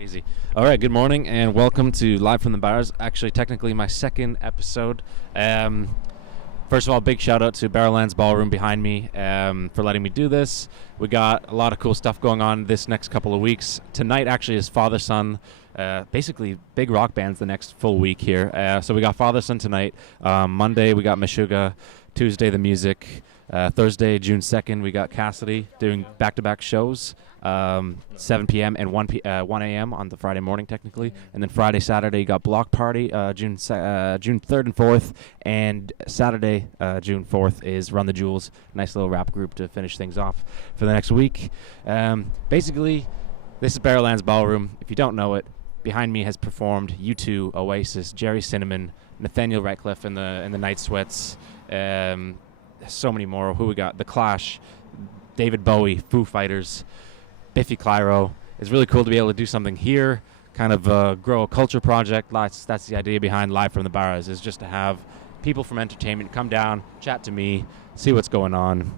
it easy. All right, good morning and welcome to Live from the Barras. Actually, technically my second episode. First of all, big shout out to Barrowland Ballroom behind me for letting me do this. We got a lot of cool stuff going on this next couple of weeks. Tonight actually is Father-Son. Basically, big rock bands the next full week here. So we got Father-Son tonight. Monday we got Meshuggah. Tuesday the music. Thursday, June 2nd, we got Cassidy doing back-to-back shows. 7 p.m. and 1 a.m. on the Friday morning, technically. And then Friday, Saturday, you got Block Party, June 3rd and 4th. And Saturday, June 4th, is Run the Jewels. Nice little rap group to finish things off for the next week. Basically, this is Barrowland Ballroom. If you don't know it, behind me has performed U2, Oasis, Jerry Cinnamon, Nathaniel Ratcliffe in the Night Sweats. So many more. Who we got? The Clash, David Bowie, Foo Fighters, Biffy Clyro. It's really cool to be able to do something here, kind of grow a culture project. That's the idea behind Live from the Barras, is just to have people from entertainment come down, chat to me, see what's going on,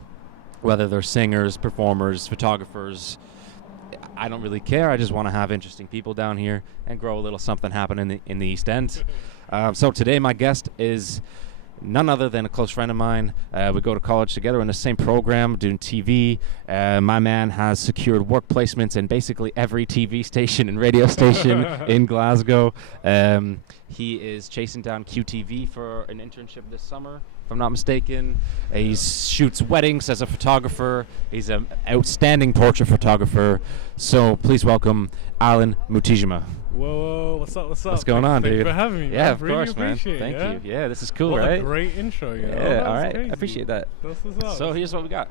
whether they're singers, performers, photographers. I don't really care. I just want to have interesting people down here and grow a little something happen in the East End. So today my guest is none other than a close friend of mine. We go to college together in the same program, doing TV. My man has secured work placements in basically every TV station and radio station in Glasgow. He is chasing down QTV for an internship this summer, if I'm not mistaken. He shoots weddings as a photographer. He's an outstanding portrait photographer. So please welcome Alain Mutijima. Whoa, what's up? What's going on, dude? Thanks for having me, man. Yeah, of really course, man. Thank you. Yeah, this is cool, what right? What a great intro, you know? Yeah, all right. Crazy. I appreciate that. That's what's up. So here's what we got.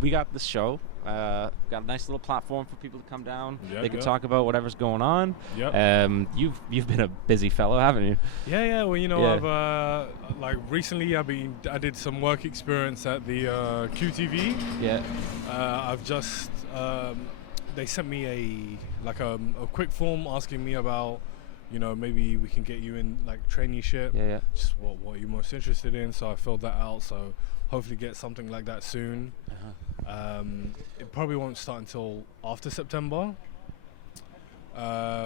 We got this show. Got a nice little platform for people to come down. They can talk about whatever's going on. Yep. You've been a busy fellow, haven't you? Yeah. Well, you know, I've recently I did some work experience at the QTV. Yeah. I've just they sent me a quick form asking me about, you know, maybe we can get you in like traineeship. Yeah. Just what you're most interested in. So I filled that out. So hopefully get something like that soon. It probably won't start until after September,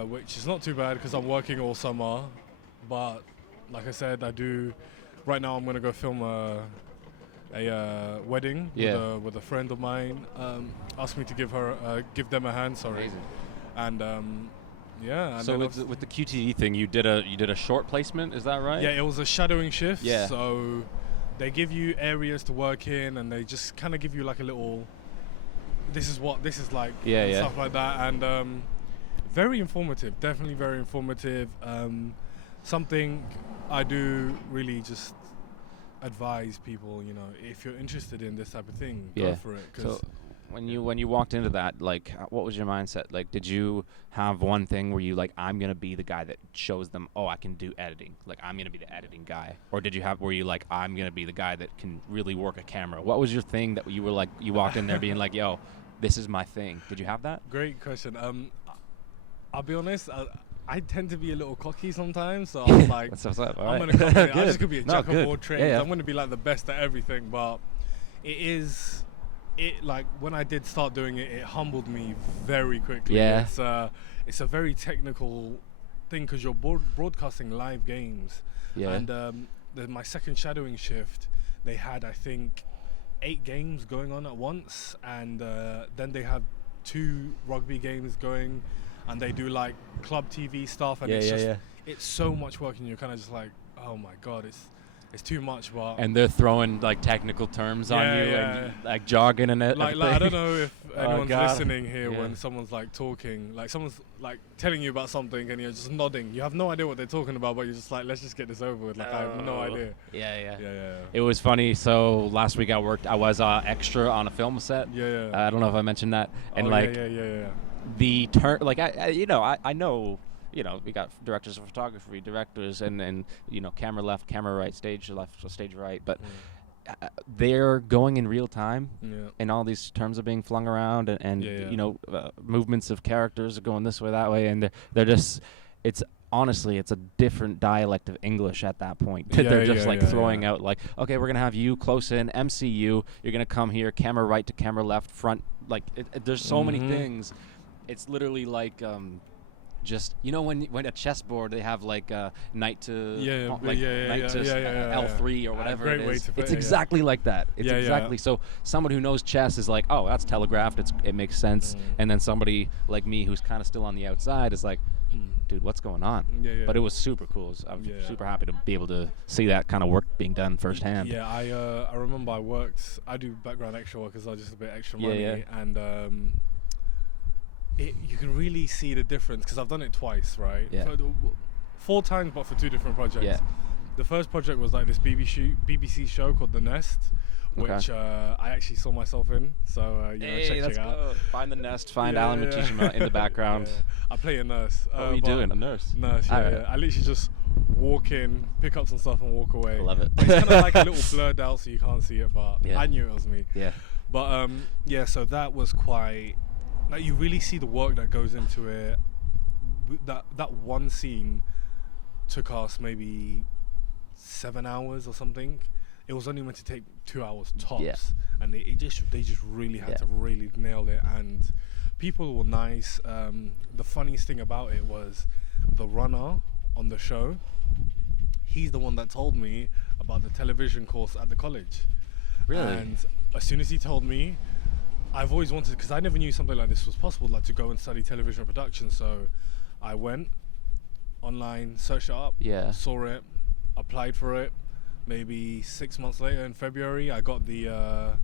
which is not too bad because I'm working all summer. But like I said, right now I'm going to go film a wedding with a friend of mine. Asked me to give them a hand. Sorry. Amazing. And yeah. And so with the QTE thing, you did a short placement, is that right? Yeah, it was a shadowing shift. Yeah. So they give you areas to work in, and they just kind of give you like a little, this is what this is like, stuff like that. And very informative, definitely very informative. Something I do really just advise people, you know, if you're interested in this type of thing, go for it. So when you walked into that, like, what was your mindset? Like, did you have one thing where you like, I'm gonna be the guy that shows them, oh, I can do editing, like I'm gonna be the editing guy, or did you have where you like, I'm gonna be the guy that can really work a camera? What was your thing that you were like, you walked in there being like, yo, this is my thing? Did you have that? Great question. I'll be honest. I tend to be a little cocky sometimes, so I was like, That's what's up. I'm gonna come in, I'm just gonna be a jack of all trades. Yeah. I'm gonna be like the best at everything, but it like when I did start doing it, it humbled me very quickly. Yeah. It's a very technical thing because you're broadcasting live games. Yeah. And my second shadowing shift, they had I think 8 games going on at once, and then they have 2 rugby games going, and they do like club TV stuff, and it's so much work, and you're kind of just like, oh my god, it's too much. But and they're throwing like technical terms on you and like jargon and it. Like I don't know if anyone's listening here Yeah. when someone's like talking, like someone's like telling you about something and you're just nodding. You have no idea what they're talking about, but you're just like, let's just get this over with. Like I have no idea. Yeah. Yeah. It was funny. So last week I was extra on a film set. Yeah. I don't know if I mentioned that. And yeah. The turn, like I know. You know, we got directors of photography, directors, and you know, camera left, camera right, stage left, stage right. But they're going in real time, and all these terms are being flung around, and you know, movements of characters are going this way, that way, and they're just, it's honestly, it's a different dialect of English at that point. They're just throwing out like, okay, we're gonna have you close in, MCU, you're gonna come here, camera right to camera left, front, like there's so many things. it's literally like just when a chessboard they have like knight to L3 or whatever it is. It's exactly like that. It's exactly so. Someone who knows chess is like, oh, that's telegraphed. It makes sense. And then somebody like me who's kind of still on the outside is like, dude, what's going on? But it was super cool. I'm super happy to be able to see that kind of work being done firsthand. Yeah, I remember I do background extra work as well, just a bit extra money, and you can really see the difference because I've done it twice, right? Yeah. 4 times, but for 2 different projects. Yeah. The first project was like this BBC show called The Nest, which I actually saw myself in. So check it out. Go. Find The Nest. Find Alain Mutijima in the background. I play a nurse. What were you doing? A nurse. Nurse. Yeah. I literally just walk in, pick up some stuff, and walk away. I love it. It's kind of like a little blurred out, so you can't see it, but I knew it was me. Yeah. But so that was quite. Like, you really see the work that goes into it. That one scene took us maybe 7 hours or something. It was only meant to take 2 hours tops, and they just really had to really nail it. And people were nice. The funniest thing about it was the runner on the show. He's the one that told me about the television course at the college. Really? And as soon as he told me, I've always wanted, because I never knew something like this was possible, like to go and study television production. So I went online, searched it up, saw it, applied for it. Maybe 6 months later in February, I got the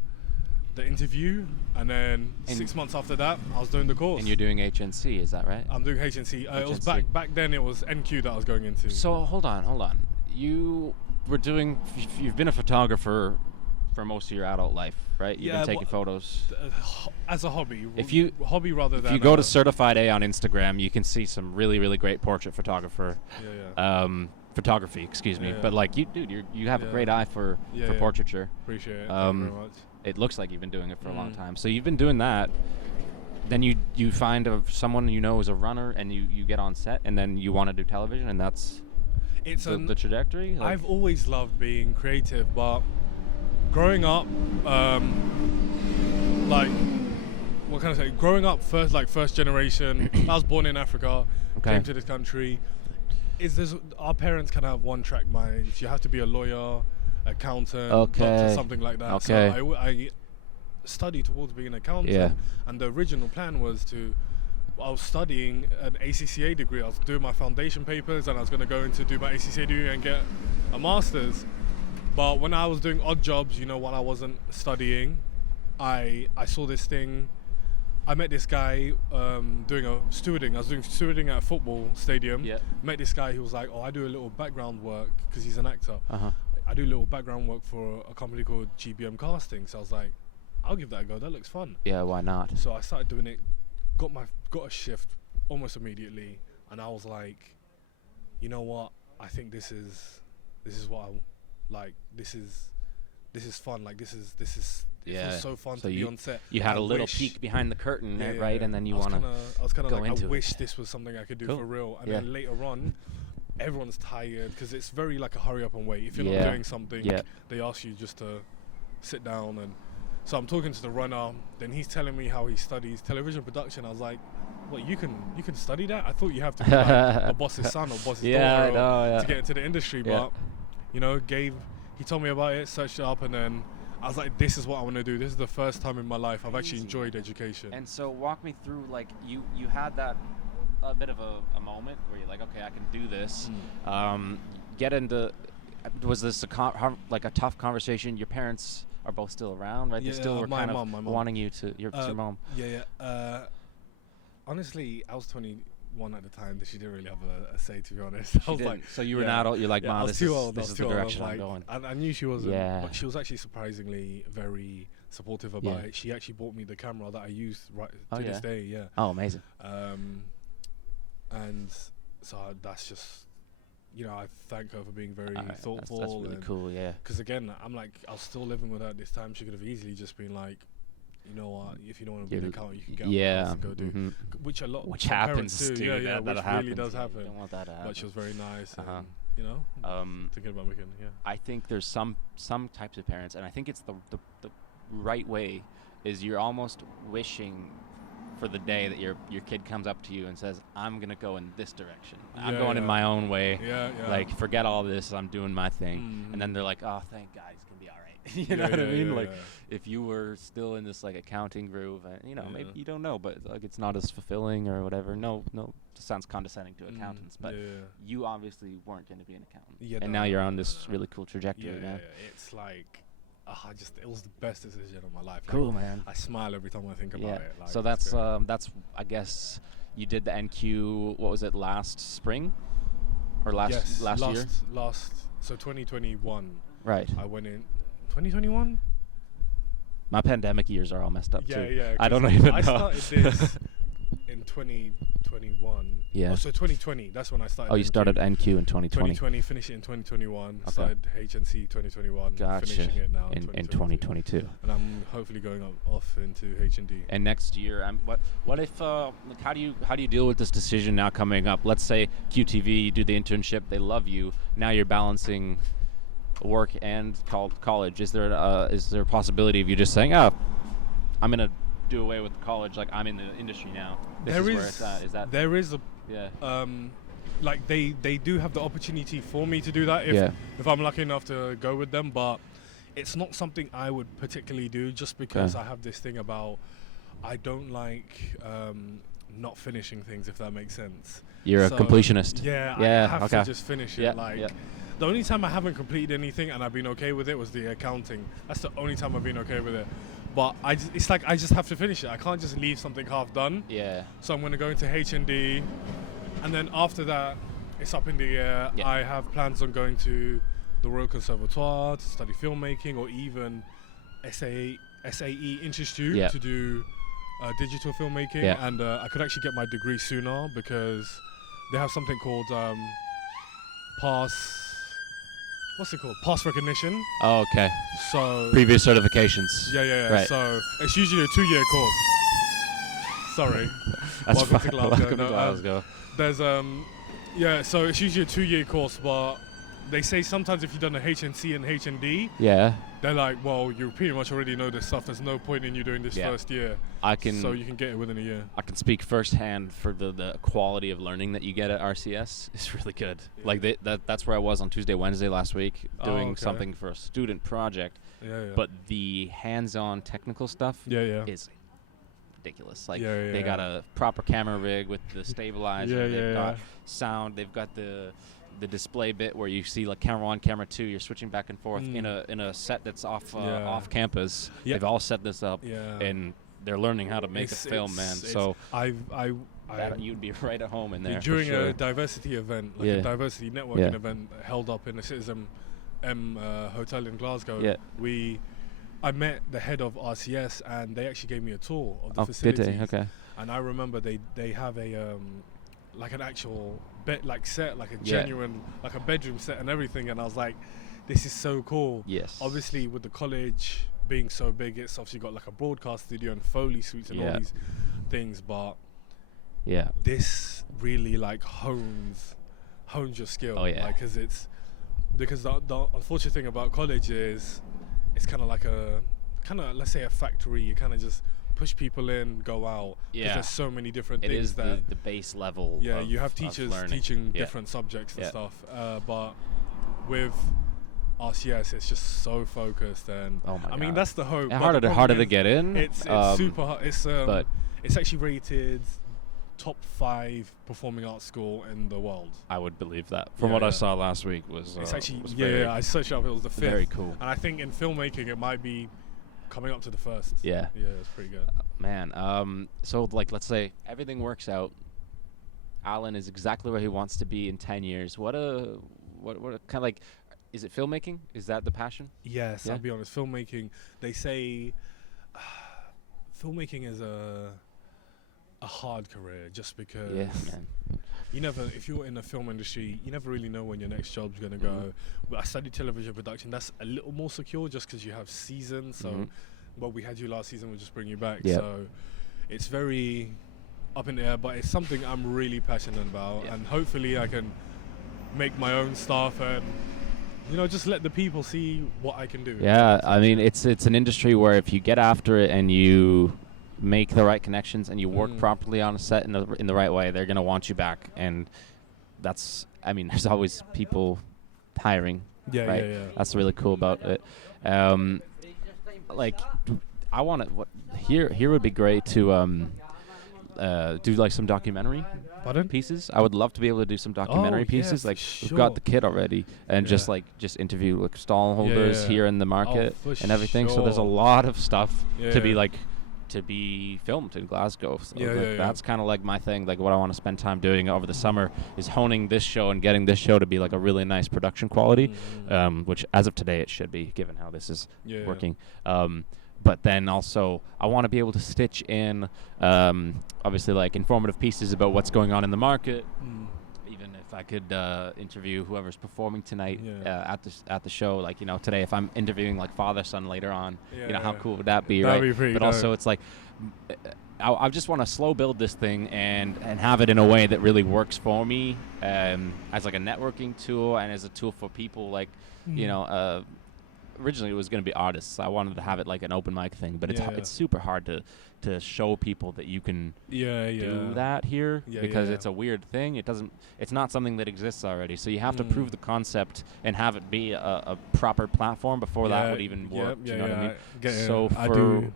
interview, and then 6 months after that, I was doing the course. And you're doing HNC, is that right? I'm doing HNC. It was back then. It was NQ that I was going into. So hold on. You've been a photographer for most of your adult life, right? You've been taking photos as a hobby. If you go to Certified A on Instagram, you can see some really, really great portrait photography, excuse me. But like you have a great eye for portraiture. Appreciate it. Thank you very much. It looks like you've been doing it for a long time. So you've been doing that. Then you find someone you know is a runner, and you get on set, and then you want to do television, and that's the trajectory. Like, I've always loved being creative, but growing up, like, what can I say? Growing up first generation. I was born in Africa, came to this country. Our parents kind of have one-track minds. You have to be a lawyer, accountant, doctor, something like that. Okay. So I studied towards being an accountant, and the original plan was I was studying an ACCA degree. I was doing my foundation papers, and I was going to go into do my ACCA degree and get a master's. But when I was doing odd jobs, while I wasn't studying, I saw this thing. I met this guy doing stewarding. I was doing stewarding at a football stadium. Yeah. Met this guy who was like, "Oh, I do a little background work," because he's an actor. I do a little background work for a company called GBM Casting. So I was like, "I'll give that a go. That looks fun." Yeah, why not? So I started doing it. Got a shift almost immediately, and I was like, "You know what? I think this is what I like. This is fun. Like this is." It was so fun to be on set. You had a little peek behind the curtain, right? And then you want to I was kind of like, I wish it. this was something I could do for real. And then later on, everyone's tired because it's very like a hurry up and wait. If you're not doing something, they ask you just to sit down. And so I'm talking to the runner. Then he's telling me how he studies television production. I was like, "What, you can study that? I thought you have to be like a boss's son or boss's daughter to get into the industry." But he told me about it, searched it up, and then I was like, this is what I want to do. This is the first time in my life I've actually enjoyed education. And so walk me through, like, you had that a bit of a moment where you're like, okay, I can do this. Get into, was this a tough conversation? Your parents are both still around, right? They still were my mom. wanting you to, your mom. Honestly, I was 21 at the time. She didn't really have a say, to be honest. I was like, so you were an adult. You're like, "Mom, this is the direction I'm going." I knew she wasn't, but she was actually surprisingly very supportive about it. She actually bought me the camera that I use to this day. Yeah. Oh, amazing. And so that's just, I thank her for being very thoughtful. That's really cool. Yeah. Because again, I'm like, I was still living with her at this time. She could have easily just been like, "You know what? If you don't want to be an accountant, you can get out of the house and go do." Which happens too. That which happens. Really does happen. You don't want that to happen. But she was very nice. And, thinking about making. I think there's some types of parents, and I think it's the right way. Is you're almost wishing for the day that your kid comes up to you and says, I'm gonna go in this direction. I'm going in my own way. Like, forget all this. I'm doing my thing. And then they're like, oh, thank God, he's gonna be all right. You know what I mean? Like, if you were still in this like accounting groove, maybe you don't know, but like it's not as fulfilling or whatever. No, it sounds condescending to accountants, but you obviously weren't going to be an accountant, and now you're on this really cool trajectory, man. It's like, it was the best decision of my life. Cool, like, man. I smile every time I think about it. Like, so that's I guess you did the NQ. What was it, last spring or last year? So 2021. Right. I went in 2021. My pandemic years are all messed up too. Yeah. I don't even know. I started this in 2021. Yeah. Oh, so 2020. That's when I started. Oh, you started NQ in 2020. 2020, finished it in 2021. Okay. Started HNC 2021. Gotcha. Finishing it now in 2022. And I'm hopefully going off into HND. And next year, what if like how do you deal with this decision now coming up? Let's say QTV, you do the internship, they love you. Now you're balancing work and college. Is there a possibility of you just saying, I'm gonna do away with college, like I'm in the industry now? This is where it's at. Is that there is a like they do have the opportunity for me to do that if I'm lucky enough to go with them, but it's not something I would particularly do, just because I have this thing about I don't like not finishing things, if that makes sense. You're a completionist. I have to just finish it. The only time I haven't completed anything and I've been okay with it was the accounting. That's the only time I've been okay with it. But it's like I just have to finish it. I can't just leave something half done. Yeah. So I'm going to go into HND, and then after that, it's up in the air. Yeah. I have plans on going to the Royal Conservatoire to study filmmaking, or even SAE Institute to do digital filmmaking. Yeah. And I could actually get my degree sooner because they have something called Pass recognition. Oh, okay. So previous certifications. Yeah. Right. So it's usually a 2-year course. Sorry. That's Welcome to Glasgow. Welcome to Glasgow. There's so it's usually a 2-year course, but they say sometimes if you've done a HNC and HND, they're like, well, you pretty much already know this stuff. There's no point in you doing this first year. So you can get it within a year. I can speak firsthand for the quality of learning that you get at RCS is really good. Yeah. Like that's where I was on Tuesday, Wednesday last week doing something for a student project. But the hands-on technical stuff is ridiculous. Like they got a proper camera rig with the stabilizer. They've got sound. They've got the display bit where you see like camera 1, camera 2, you're switching back and forth in a set that's off campus. They've all set this up and they're learning how to make a film, man. So you'd be right at home in there. During a diversity event, like a diversity networking event held up in the Citizen M hotel in Glasgow, I met the head of RCS and they actually gave me a tour of the facilities. Did they? Okay. And I remember they have a like an actual bed, like set, like a genuine, like a bedroom set and everything. And I was like, this is so cool. Yes. Obviously, with the college being so big, it's obviously got like a broadcast studio and Foley suites and all these things. But this really like hones your skill. Oh yeah. Like, because the unfortunate thing about college is it's kind of like let's say a factory. You kind of just push people in, go out. Yeah. There's so many different things. It is the base level. Yeah, you have teachers teaching different subjects and stuff. But with RCS, it's just so focused. And I mean, that's the hope. Harder to get in. It's super hard. It's actually rated top 5 performing arts school in the world. I would believe that. From what I saw last week was. It's actually I searched it up. It was the 5th. Very cool. And I think in filmmaking, it might be coming up to the 1st. Yeah, it's pretty good. Man, so like, let's say everything works out. Alain is exactly where he wants to be in 10 years. What kind of like, is it filmmaking? Is that the passion? Yes, I'll be honest. Filmmaking, they say filmmaking is a hard career, just because you never, if you're in the film industry, you never really know when your next job's going to go. I studied television production. That's a little more secure just because you have seasons. So what we had you last season, we'll just bring you back. So it's very up in the air, but it's something I'm really passionate about. And hopefully I can make my own stuff and, just let the people see what I can do. Yeah, I mean, it's an industry where if you get after it and you make the right connections and you work properly on a set in the right way, they're gonna want you back. And that's, I mean, there's always people hiring. Yeah, right? yeah. That's really cool about it. Like, I want to. Here would be great to do like some documentary pieces. I would love to be able to do some documentary pieces. Like we've got the kit already, and just interview like stall holders here in the market and everything. So there's a lot of stuff to be filmed in Glasgow. So that's kind of like my thing. Like what I want to spend time doing over the summer is honing this show and getting this show to be like a really nice production quality, which as of today it should be, given how this is working. But then also I want to be able to stitch in obviously like informative pieces about what's going on in the market. Even if I could interview whoever's performing tonight at the show, like, you know, today if I'm interviewing like father son later on, you know, how cool would that be? That'd right? be pretty but dope. Also it's like I just want to slow build this thing and have it in a way that really works for me as like a networking tool and as a tool for people like you know. Originally it was going to be artists. I wanted to have it like an open mic thing, but it's super hard to show people that you can do that here because it's a weird thing. It's not something that exists already. So you have to prove the concept and have it be a proper platform before that would even work. Do you know what I mean? So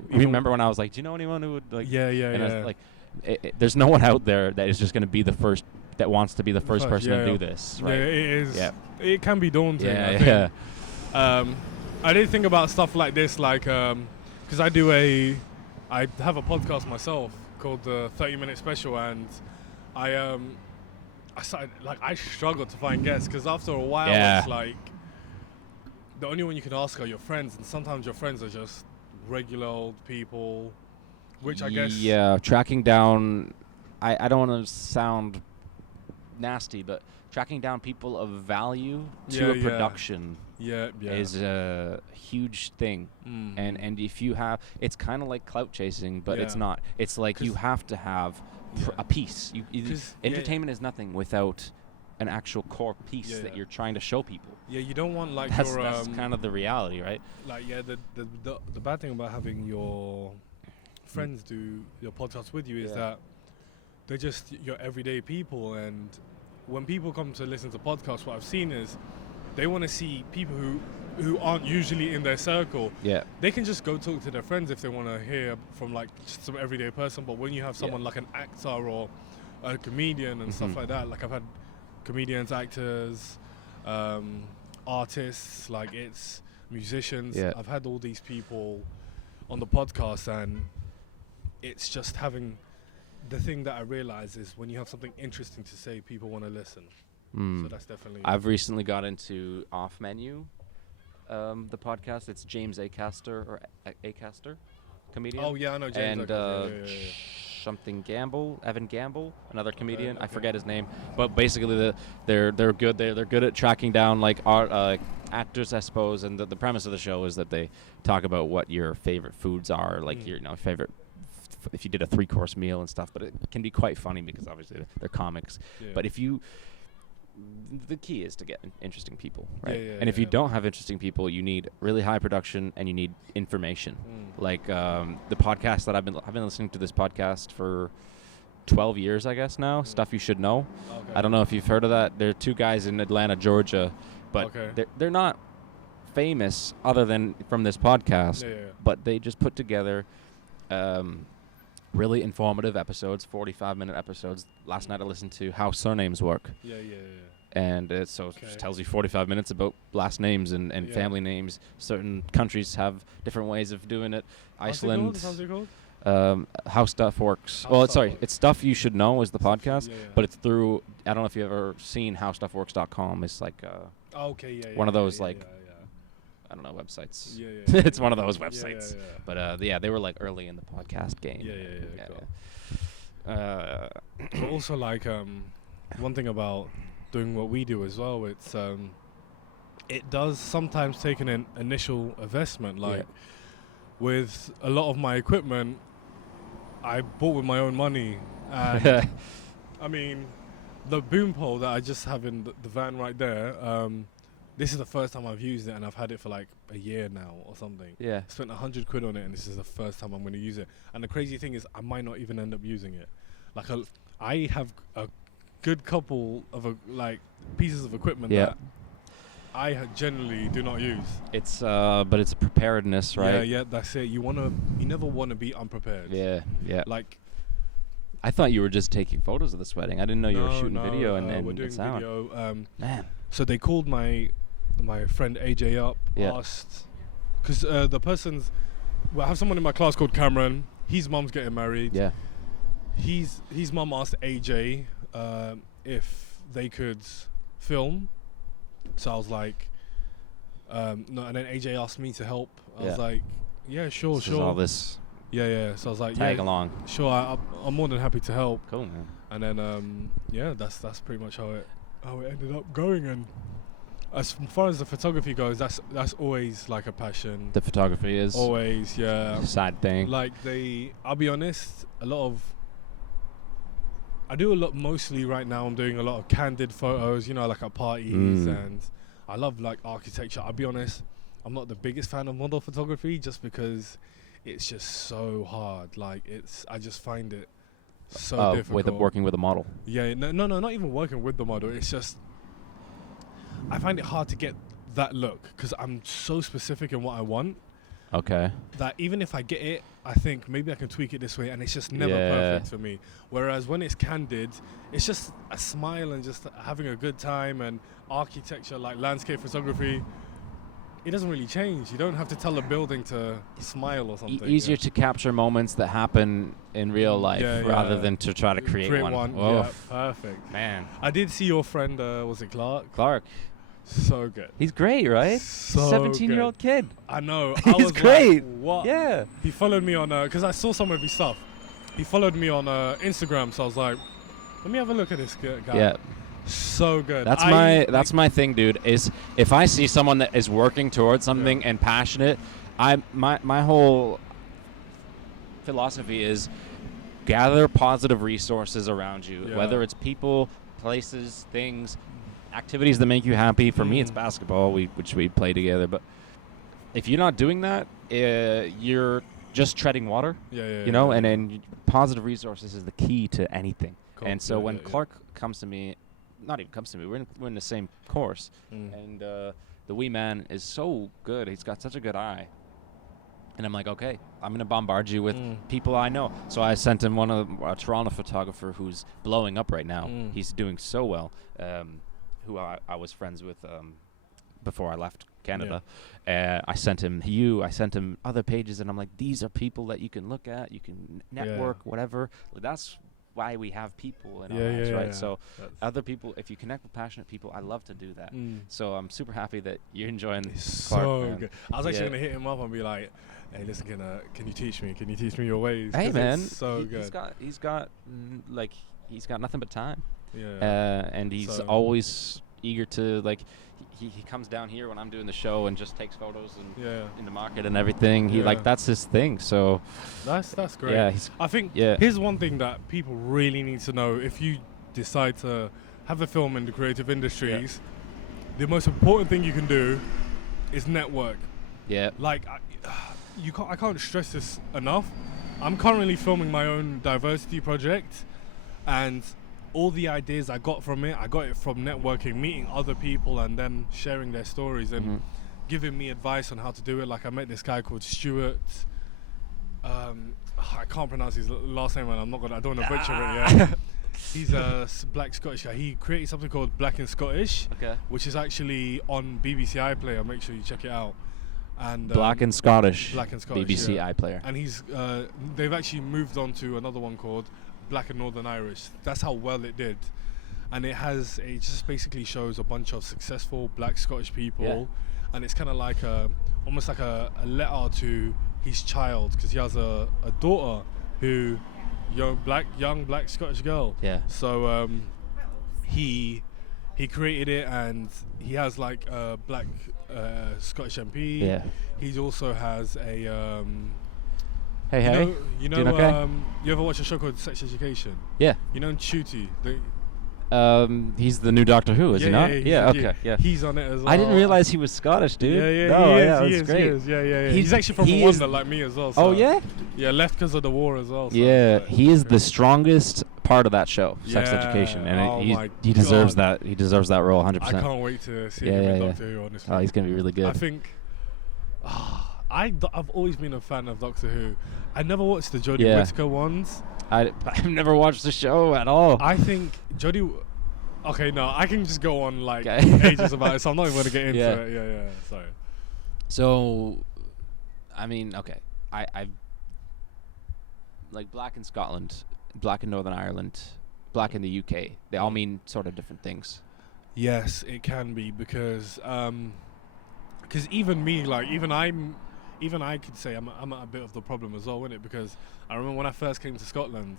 remember when I was like, do you know anyone who would like? I was like, there's no one out there that is just going to be the first that wants to be the first person to do this. Right? Yeah, it is. Yeah. It can be daunting. Yeah. I did think about stuff like this, like, because I have a podcast myself called the 30-Minute Special, and I started, like, I struggled to find guests, because after a while, it's like, the only one you can ask are your friends, and sometimes your friends are just regular old people, which I guess... Yeah, tracking down, I don't want to sound nasty, but tracking down people of value to a production... is a huge thing. And if you have, it's kind of like clout chasing, but it's not. It's like you have to have a piece. Entertainment is nothing without an actual core piece that you're trying to show people. Yeah, you don't want like that's kind of the reality, right? Like the bad thing about having your friends do your podcast with you is that they're just your everyday people, and when people come to listen to podcasts, what I've seen is they want to see people who aren't usually in their circle. Yeah. They can just go talk to their friends if they want to hear from like just some everyday person. But when you have someone like an actor or a comedian and stuff like that, like I've had comedians, actors, artists, like it's musicians. I've had all these people on the podcast, and it's just having the thing that I realize is when you have something interesting to say, people want to listen. So that's definitely... I've recently got into Off Menu, the podcast. It's James Acaster, or Acaster, comedian. Oh, yeah, I know James. And something Evan Gamble, another comedian. I forget his name. But basically, they're good. They're good at tracking down like art, actors, I suppose. And the premise of the show is that they talk about what your favorite foods are, like your favorite... if you did a 3-course meal and stuff. But it can be quite funny because obviously they're comics. But if you... the key is to get interesting people, right? And if you don't have interesting people, you need really high production and you need information. Like the podcast that I've been listening to this podcast for 12 years, I guess now. Stuff You Should Know. I don't know if you've heard of that. There are 2 guys in Atlanta, Georgia, but they're not famous other than from this podcast. But they just put together really informative episodes, 45-minute episodes. Last night I listened to How Surnames Work. And it just tells you 45 minutes about last names and family names. Certain countries have different ways of doing it. Iceland. How's it called? How Stuff Works. It's Stuff You Should Know is the podcast, but it's through, I don't know if you've ever seen howstuffworks.com. It's like one of those I don't know, websites. It's one of those websites. But they were like early in the podcast game. But also like one thing about doing what we do as well, it's it does sometimes take an initial investment. Like with a lot of my equipment, I bought with my own money, and I mean the boom pole that I just have in the van right there, this is the first time I've used it, and I've had it for like a year now or something. Yeah. Spent 100 quid on it, and this is the first time I'm going to use it. And the crazy thing is, I might not even end up using it. Like, I have a good couple of pieces of equipment that I generally do not use. It's but it's a preparedness, right? Yeah, that's it. You never want to be unprepared. Yeah. Like, I thought you were just taking photos of this wedding. I didn't know you were shooting video and we're doing sound. Video. Man. So they called my friend AJ up, asked, because the person's, I have someone in my class called Cameron. His mum's getting married. Yeah. His mum asked AJ if they could film. So I was like, no, and then AJ asked me to help. I was like, yeah, sure. All this. Yeah. So I was like, tag along. Sure, I'm more than happy to help. Cool, man. And then that's pretty much how it ended up going. And as far as the photography goes, that's always like a passion. The photography is always, yeah, side thing. Like I'll be honest, I do a lot. Mostly right now, I'm doing a lot of candid photos. Like at parties, and I love like architecture. I'll be honest, I'm not the biggest fan of model photography, just because it's just so hard. Like I just find it so difficult. Working with a model. Yeah, no, not even working with the model. It's just I find it hard to get that look because I'm so specific in what I want. Okay. That even if I get it, I think maybe I can tweak it this way, and it's just never perfect for me. Whereas when it's candid, it's just a smile and just having a good time, and architecture, like landscape photography, it doesn't really change. You don't have to tell a building to smile or something. Easier to capture moments that happen in real life rather than to try to create one. Oh. Yeah, perfect. Man. I did see your friend, was it Clark? Clark. So good. He's great, right? So 17-year-old kid. I know. He's great. Like, what? Yeah. He followed me on, because I saw some of his stuff. He followed me on Instagram, so I was like, let me have a look at this guy. Yeah. So good. That's my thing, dude, is if I see someone that is working towards something and passionate, my whole philosophy is gather positive resources around you, whether it's people, places, things, activities that make you happy. For me, it's basketball, which we play together. But if you're not doing that, you're just treading water. And then positive resources is the key to anything. Cool. And so when Clark comes to me, not even comes to me, we're in the same course, and the wee man is so good. He's got such a good eye. And I'm like, okay, I'm going to bombard you with people I know. So I sent him a Toronto photographer who's blowing up right now. He's doing so well. Who I was friends with before I left Canada. I sent him I sent him other pages, and I'm like, these are people that you can look at, you can network, whatever. That's why we have people in our lives, right? So other people, if you connect with passionate people, I love to do that. So I'm super happy that you're enjoying Clark, so man. good. I was actually going to hit him up and be like, hey, listen, can you teach me? Can you teach me your ways? Hey, man. So good. He's got nothing but time. Yeah. And he's always eager to, like, he comes down here when I'm doing the show and just takes photos and in the market and everything. He that's his thing. So that's great. Yeah, I think here's one thing that people really need to know. If you decide to have a film in the creative industries, the most important thing you can do is network. Yeah. Like I can't stress this enough. I'm currently filming my own diversity project, and all the ideas I got from it from networking, meeting other people and them sharing their stories and giving me advice on how to do it. Like I met this guy called Stuart. I can't pronounce his last name, and I don't want to butcher it. Yeah. He's a black Scottish guy. He created something called Black and Scottish, which is actually on BBC iPlayer. Make sure you check it out. And Black and Scottish BBC yeah. iPlayer. And he's they've actually moved on to another one called Black and Northern Irish. That's how well it did. And it just basically shows a bunch of successful black Scottish people, and it's kind of like almost like a letter to his child, because he has a daughter who young black Scottish girl. Yeah. So he created it, and he has like a black Scottish MP. Yeah. He also has a Hey. you know okay? you ever watch a show called Sex Education? Yeah. You know Nchuti, He's the new Doctor Who, is he not? Yeah, okay, yeah. He's on it as well. I didn't realize he was Scottish, dude. He is. Great. Yeah. He's actually from Rwanda, like me as well. So yeah? Yeah, left because of the war as well. So he is the strongest part of that show, Sex Education, and he deserves that. He deserves that role, 100%. I can't wait to see him in Doctor Who, honestly. Oh, he's gonna be really good. I think. I've always been a fan of Doctor Who. I never watched the Jodie Whittaker ones. I've never watched the show at all. I think Jodie. Okay, no, I can just go on like ages about it, so I'm not even going to get into it. Yeah, sorry. So, I mean, okay, I like Black in Scotland, Black in Northern Ireland, Black in the UK. They all mean sort of different things. Yes, it can be because even me, like even I could say I'm a bit of the problem as well, isn't it? Because I remember when I first came to Scotland,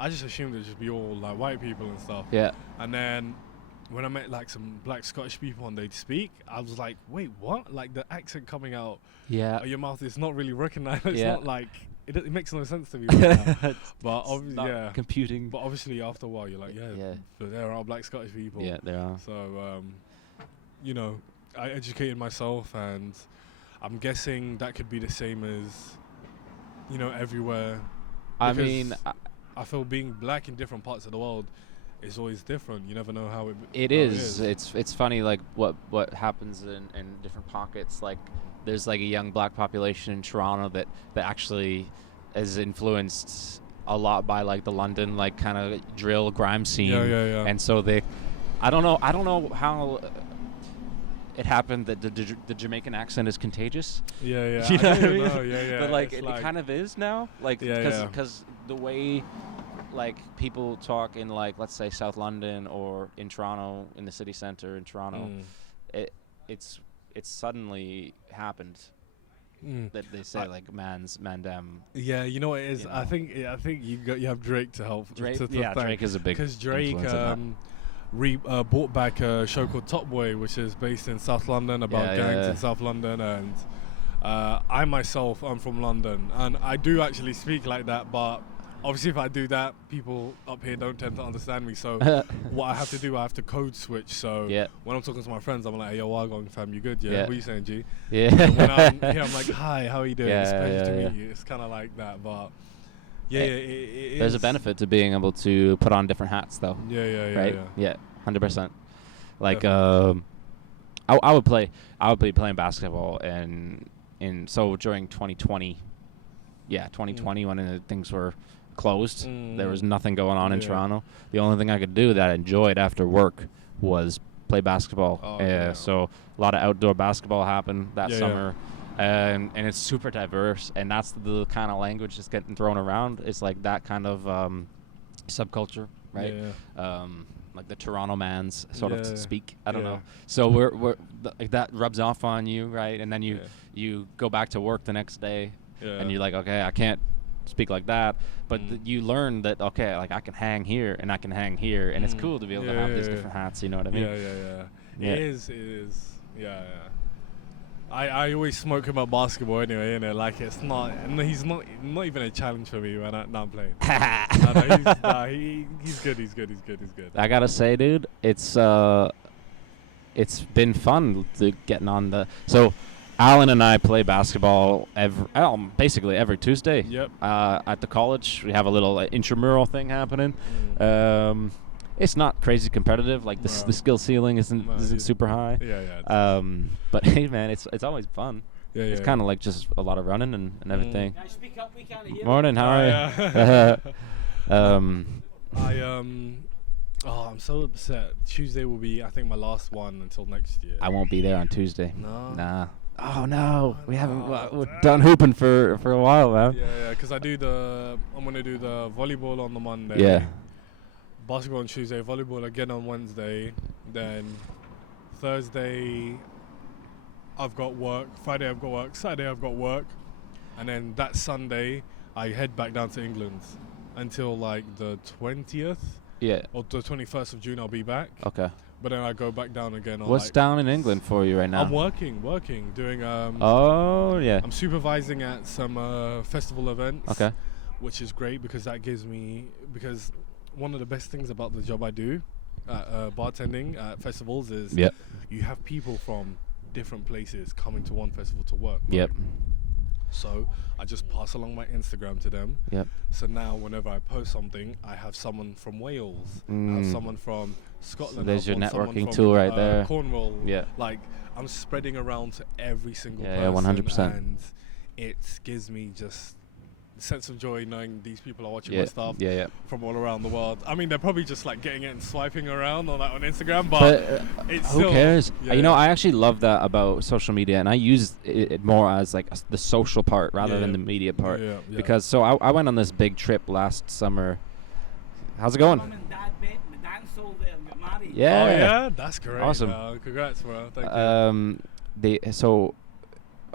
I just assumed it'd just be all like white people and stuff. Yeah. And then when I met like some black Scottish people and they'd speak, I was like, wait, what? Like the accent coming out of your mouth is not really recognized. It's not like it makes no sense to me right now. But obviously, computing. But obviously after a while you're like, but there are all black Scottish people. Yeah, there are. So you know, I educated myself, and I'm guessing that could be the same as, you know, everywhere. I mean, I feel being black in different parts of the world is always different. You never know how it is. It's funny, like what happens in different pockets. Like there's like a young black population in Toronto that actually is influenced a lot by like the London like kind of drill grime scene. Yeah. And so I don't know how it happened that the Jamaican accent is contagious. Yeah. You know what I mean? Yeah. But like it kind of is now. Like because the way like people talk in like let's say South London or in Toronto, in the city center in Toronto, it's suddenly happened. That they say like mandem. Yeah, you know what it is. You know. I think you have Drake to help. Drake is a big because Drake brought back a show called Top Boy, which is based in South London about gangs in South London, and I myself am from London, and I do actually speak like that, but obviously if I do that, people up here don't tend to understand me, so what I have to do, I have to code switch. So when I'm talking to my friends, I'm like, hey, yo, Wagwan fam, you good? Yeah. What are you saying, G? Yeah. And when I'm here, I'm like, hi, how are you doing? It's a pleasure to meet you. It's kind of like that, but there's a benefit to being able to put on different hats, though. Yeah. 100%. Like, I would be playing basketball so during 2020, 2020 when things were closed, there was nothing going on in Toronto. The only thing I could do that I enjoyed after work was play basketball. So a lot of outdoor basketball happened that summer. And it's super diverse, and that's the kind of language that's getting thrown around. It's like that kind of subculture, right? Like the Toronto mans sort of speak. I don't know. So we're like that rubs off on you, right? And then you go back to work the next day, and you're like, okay, I can't speak like that, but you learn that okay, like I can hang here and I can hang here, and it's cool to be able to have these different hats. You know what I mean? It is. I always smoke about basketball anyway, innit? Like he's not even a challenge for me when I'm playing. He's good. I gotta say, dude, it's been fun getting on the. So, Alain and I play basketball basically every Tuesday. Yep. At the college, we have a little intramural thing happening. It's not crazy competitive. Like the skill ceiling isn't super high. But hey, man, it's always fun. It's kind of like just a lot of running and everything. Guys, speak up. We can't hear. Morning, how are you? I'm so upset. Tuesday will be, I think, my last one until next year. I won't be there on Tuesday. No. Nah. Oh no, we haven't. We're done hooping for a while, man. Because I'm gonna do the volleyball on the Monday. Yeah. Basketball on Tuesday, volleyball again on Wednesday, then Thursday I've got work, Friday I've got work, Saturday I've got work, and then that Sunday I head back down to England until like the 20th or the 21st of June I'll be back. Okay. But then I go back down again on What's down in England for you right now? I'm working, doing I'm supervising at some festival events. Okay. Which is great because that gives me, because one of the best things about the job I do bartending at festivals is you have people from different places coming to one festival to work. Right? Yep. So I just pass along my Instagram to them. Yep. So now whenever I post something, I have someone from Wales, I have someone from Scotland. So there's your networking from, tool right there. Cornwall. Yeah. Like I'm spreading around to every single person. Yeah, 100%. And it gives me just a sense of joy knowing these people are watching my stuff from all around the world. I mean, they're probably just like getting it and swiping around on Instagram, but it's who cares? You know, I actually love that about social media, and I use it more as like the social part rather than the media part. Because so I went on this big trip last summer. How's it going? Yeah. Oh yeah, that's great. Awesome. Congrats, bro. Thank you. So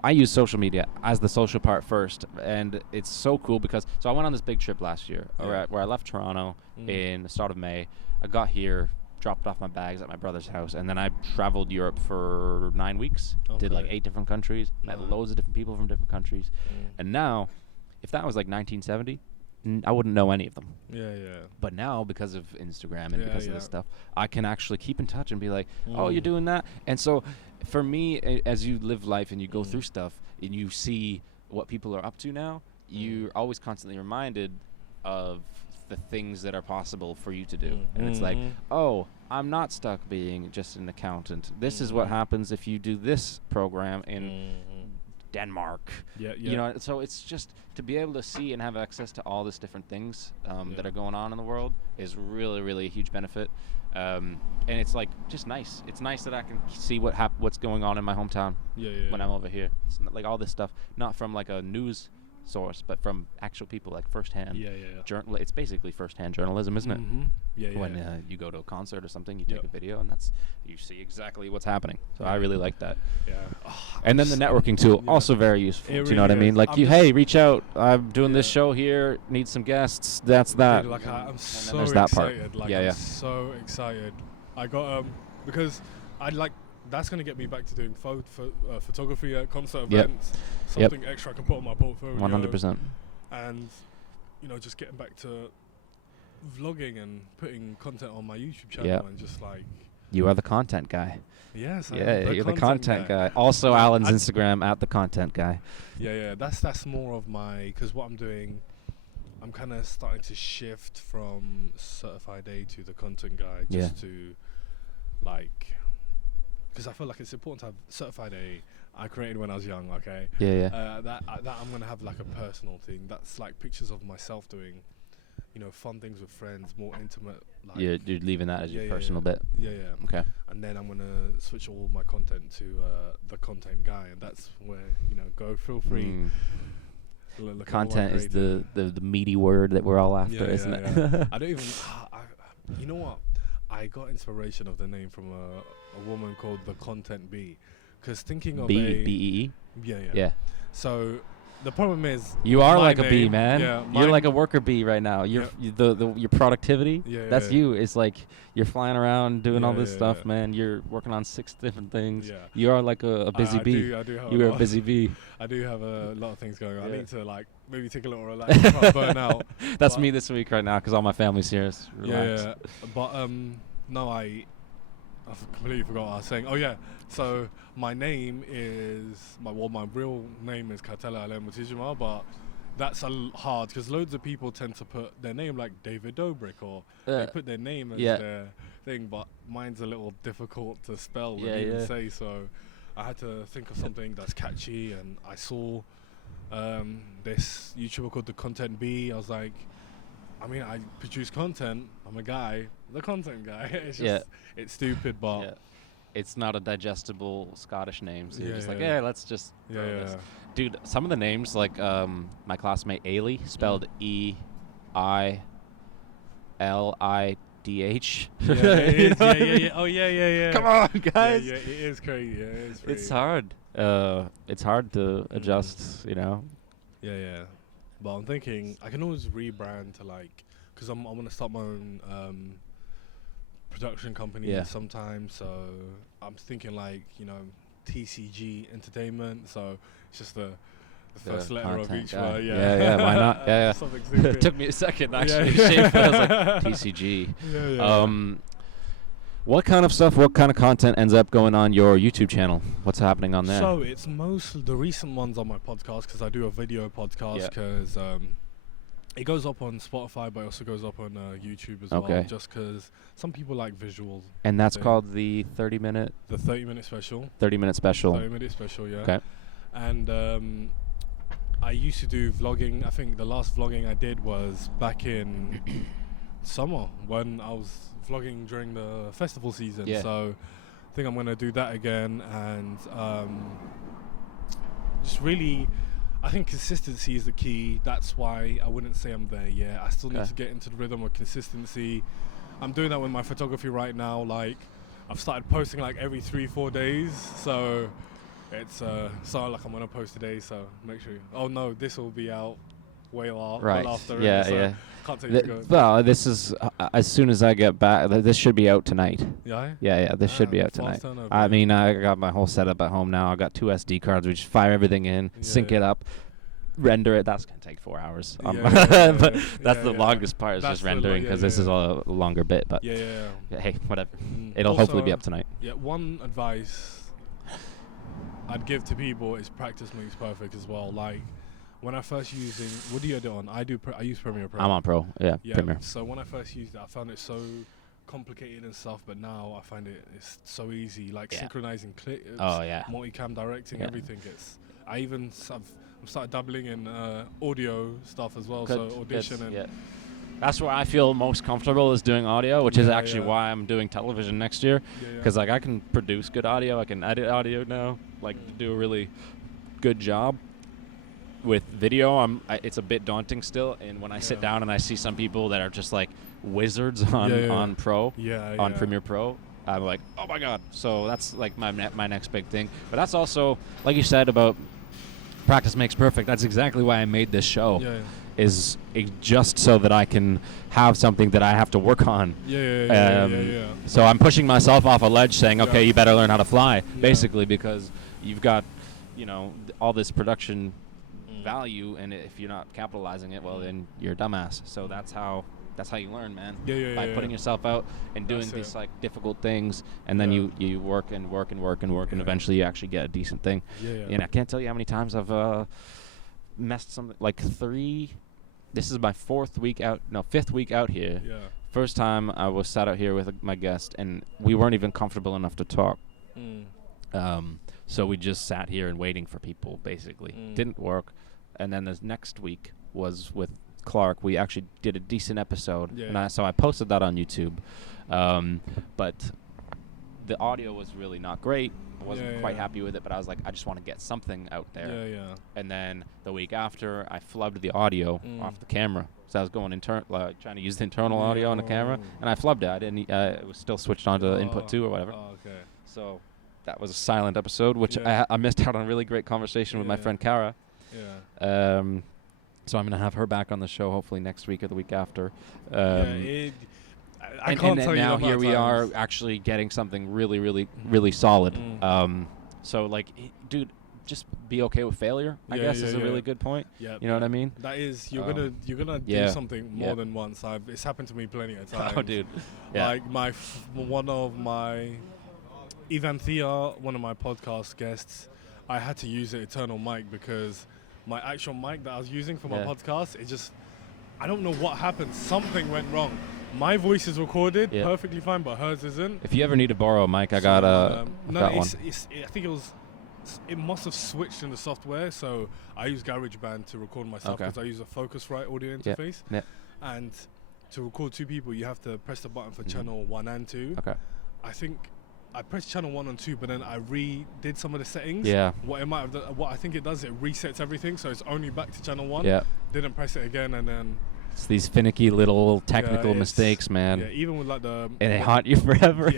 I use social media as the social part first, and it's so cool because so I went on this big trip last year where I left Toronto in the start of May. I got here, dropped off my bags at my brother's house, and then I traveled Europe for 9 weeks. Did like 8 different countries, met loads of different people from different countries. And now, if that was like 1970, I wouldn't know any of them. But now, because of Instagram and because of this stuff, I can actually keep in touch and be like, oh, you're doing that. And so for me, as you live life and you go through stuff and you see what people are up to now, you're always constantly reminded of the things that are possible for you to do. And it's like, oh, I'm not stuck being just an accountant. This is what happens if you do this program in Denmark. You know, so it's just to be able to see and have access to all these different things that are going on in the world is really, really a huge benefit. And it's like just nice. It's nice that I can see what's going on in my hometown when I'm over here. It's not like all this stuff, not from like a news source, but from actual people, like firsthand. It's basically firsthand journalism, isn't it? When you go to a concert or something, you take a video, and you see exactly what's happening. So I really like that. And then the networking tool, also very useful. Do you know what I mean? Like hey, reach out. I'm doing this show here. Need some guests. That's that. Dude, like I'm so excited. That part. Like I'm so excited. I got because I like. That's going to get me back to doing photography at concert events, something extra I can put on my portfolio. 100%. And, you know, just getting back to vlogging and putting content on my YouTube channel and just like... You are the content guy. Yes, you're the content guy. Also, Alan's Instagram, at the content guy. That's more of my... Because what I'm doing, I'm kind of starting to shift from certified A to the content guy just to, like... Because I feel like it's important to have certified A. I created when I was young, okay? That I'm going to have like a personal thing. That's like pictures of myself doing, you know, fun things with friends, more intimate. Like you're leaving that as your personal bit. Okay. And then I'm going to switch all my content to the content guy. And that's where, you know, feel free. Content is the meaty word that we're all after, isn't it? I don't even... you know what? I got inspiration of the name from a woman called the Content Bee, because thinking of B-E-E? Yeah. So the problem is you are like a bee, man. You're like a worker bee right now. You're your productivity. That's you. It's like you're flying around doing all this stuff, man. You're working on 6 different things. You are like a busy bee. I do have you are a busy bee. I do have a lot of things going on. I need to like maybe take a little relax, not burn out. That's me this week right now because all my family's here. Relax. But no, I completely forgot what I was saying. Oh yeah, so my name is my real name is Alain Mutijima, but that's hard because loads of people tend to put their name like David Dobrik, or they put their name as their thing, but mine's a little difficult to spell and even say. So I had to think of something that's catchy, and I saw this YouTuber called the Content Bee. I was like, I mean, I produce content. I'm a guy, the content guy. It's just, it's stupid, but it's not a digestible Scottish name. So you're just like, let's just throw this. Dude, some of the names, like my classmate Ailey, spelled E-I-L-I-D-H. Oh yeah. Come on, guys. Yeah, it is crazy. It's hard. It's hard to adjust, you know. Yeah. But I'm thinking I can always rebrand to like, because I'm gonna start my own production company sometime. So I'm thinking like, you know, TCG Entertainment. So it's just the first letter of each word. Yeah. Why not? Yeah. Something stupid. It took me a second actually. I was like TCG. What kind of stuff, what kind of content ends up going on your YouTube channel? What's happening on there? So it's mostly the recent ones on my podcast, because I do a video podcast, because it goes up on Spotify, but it also goes up on YouTube as well, just because some people like visuals. And that's called the 30-minute? The 30-minute special. 30-minute special. 30-minute special, yeah. Okay. And I used to do vlogging. I think the last vlogging I did was back in summer, when I was vlogging during the festival season. So I think I'm going to do that again, and just really, I think consistency is the key. That's why I wouldn't say I'm there yet. I still need to get into the rhythm of consistency. I'm doing that with my photography right now. Like, I've started posting like every 3-4 days, so it's so like I'm going to post today, so make sure oh no, this will be out way after. Can't tell you well, this is as soon as I get back. This should be out tonight. Yeah. This should be out tonight. I mean, I got my whole setup at home now. I got 2 SD cards. We just fire everything in, sync it up, render it. That's gonna take 4 hours. But that's the longest part, is just rendering, because this is a longer bit. But hey, whatever. It'll also, hopefully be up tonight. Yeah. One advice I'd give to people is practice makes perfect as well. Like, when I first using, what do you do on? I use Premiere Pro. I'm on Pro, Premiere. So when I first used it, I found it so complicated and stuff, but now I find it's so easy, like synchronizing clips, multicam directing, everything. I've started dabbling in audio stuff as well, so Audition and that's where I feel most comfortable, is doing audio, which is actually why I'm doing television next year, because like I can produce good audio, I can edit audio now, like do a really good job. With video, it's a bit daunting still, and when I sit down and I see some people that are just like wizards on Pro, on Premiere Pro, I'm like, oh my god. So that's like my next big thing. But that's also, like you said about practice makes perfect. That's exactly why I made this show. Is just so that I can have something that I have to work on. So I'm pushing myself off a ledge, saying, okay, you better learn how to fly, basically, because you've got, all this production value, and if you're not capitalizing it, well, then you're a dumbass. So that's how you learn, man. By putting yourself out and doing these like difficult things, and then you work and work and work and work, and eventually you actually get a decent thing. And I can't tell you how many times I've messed something like 3. This is my 5th week out here. First time I was sat out here with my guest, and we weren't even comfortable enough to talk. So we just sat here and waiting for people, basically. Didn't work. And then the next week was with Clark. We actually did a decent episode, so I posted that on YouTube. But the audio was really not great. I wasn't quite happy with it, but I was like, I just want to get something out there. And then the week after, I flubbed the audio off the camera. So I was going trying to use the internal audio on the camera, and I flubbed it. I didn't. It was still switched on to input 2 or whatever. So that was a silent episode, which I missed out on a really great conversation with my friend Kara. So I'm going to have her back on the show hopefully next week or the week after. I can't tell you now here we are actually getting something really, really, really solid. So like, dude, just be okay with failure, I guess is a really good point. You know what I mean? That is, you're gonna do something more than once. It's happened to me plenty of times. Oh, dude. Like Ivan Thea, one of my podcast guests, I had to use an internal mic because my actual mic that I was using for my podcast, I don't know what happened. Something went wrong. My voice is recorded perfectly fine, but hers isn't. If you ever need to borrow a mic, I got one. I think it must have switched in the software. So I use GarageBand to record myself because I use a Focusrite audio interface. And to record 2 people, you have to press the button for channel 1 and 2. I think I pressed channel 1 and 2, but then I redid some of the settings. What I think it does, it resets everything, so it's only back to channel 1. Didn't press it again, and then it's these finicky little technical mistakes, man. Even with like and they haunt you forever.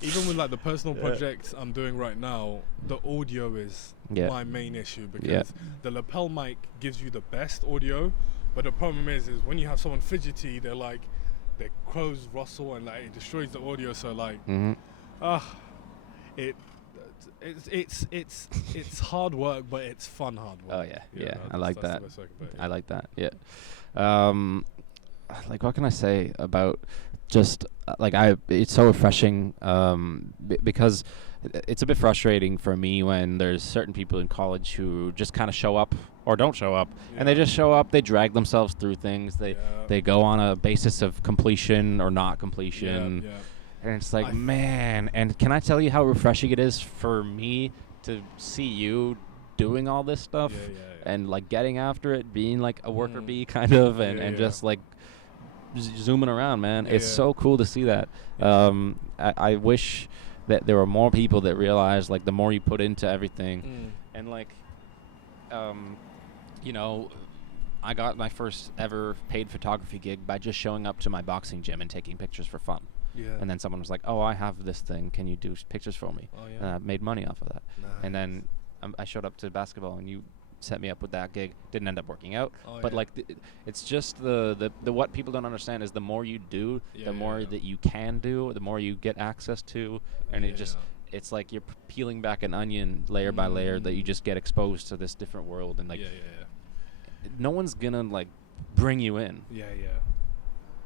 Even with like the personal projects I'm doing right now, the audio is my main issue, because the lapel mic gives you the best audio, but the problem is when you have someone fidgety, their clothes rustle and like it destroys the audio. So like, it's hard work, but it's fun hard work. Oh yeah. I like that. I like that. Yeah. Like, what can I say about just it's so refreshing because it's a bit frustrating for me when there's certain people in college who just kind of show up or don't show up, and they just show up, they drag themselves through things, they go on a basis of completion or not completion, and it's like, man, and can I tell you how refreshing it is for me to see you doing all this stuff and like getting after it, being like a worker bee kind of, and just like zooming around, man. It's so cool to see that. I wish that there were more people that realize, like, the more you put into everything, and like, you know, I got my first ever paid photography gig by just showing up to my boxing gym and taking pictures for fun. And then someone was like, "Oh, I have this thing. Can you do pictures for me?" And I made money off of that. And then I showed up to basketball, and you set me up with that gig. Didn't end up working out, but like it's just the what people don't understand is the more you do, the more that you can do, the more you get access to, and it's like you're peeling back an onion layer by layer, that you just get exposed to this different world, and like no one's gonna like bring you in.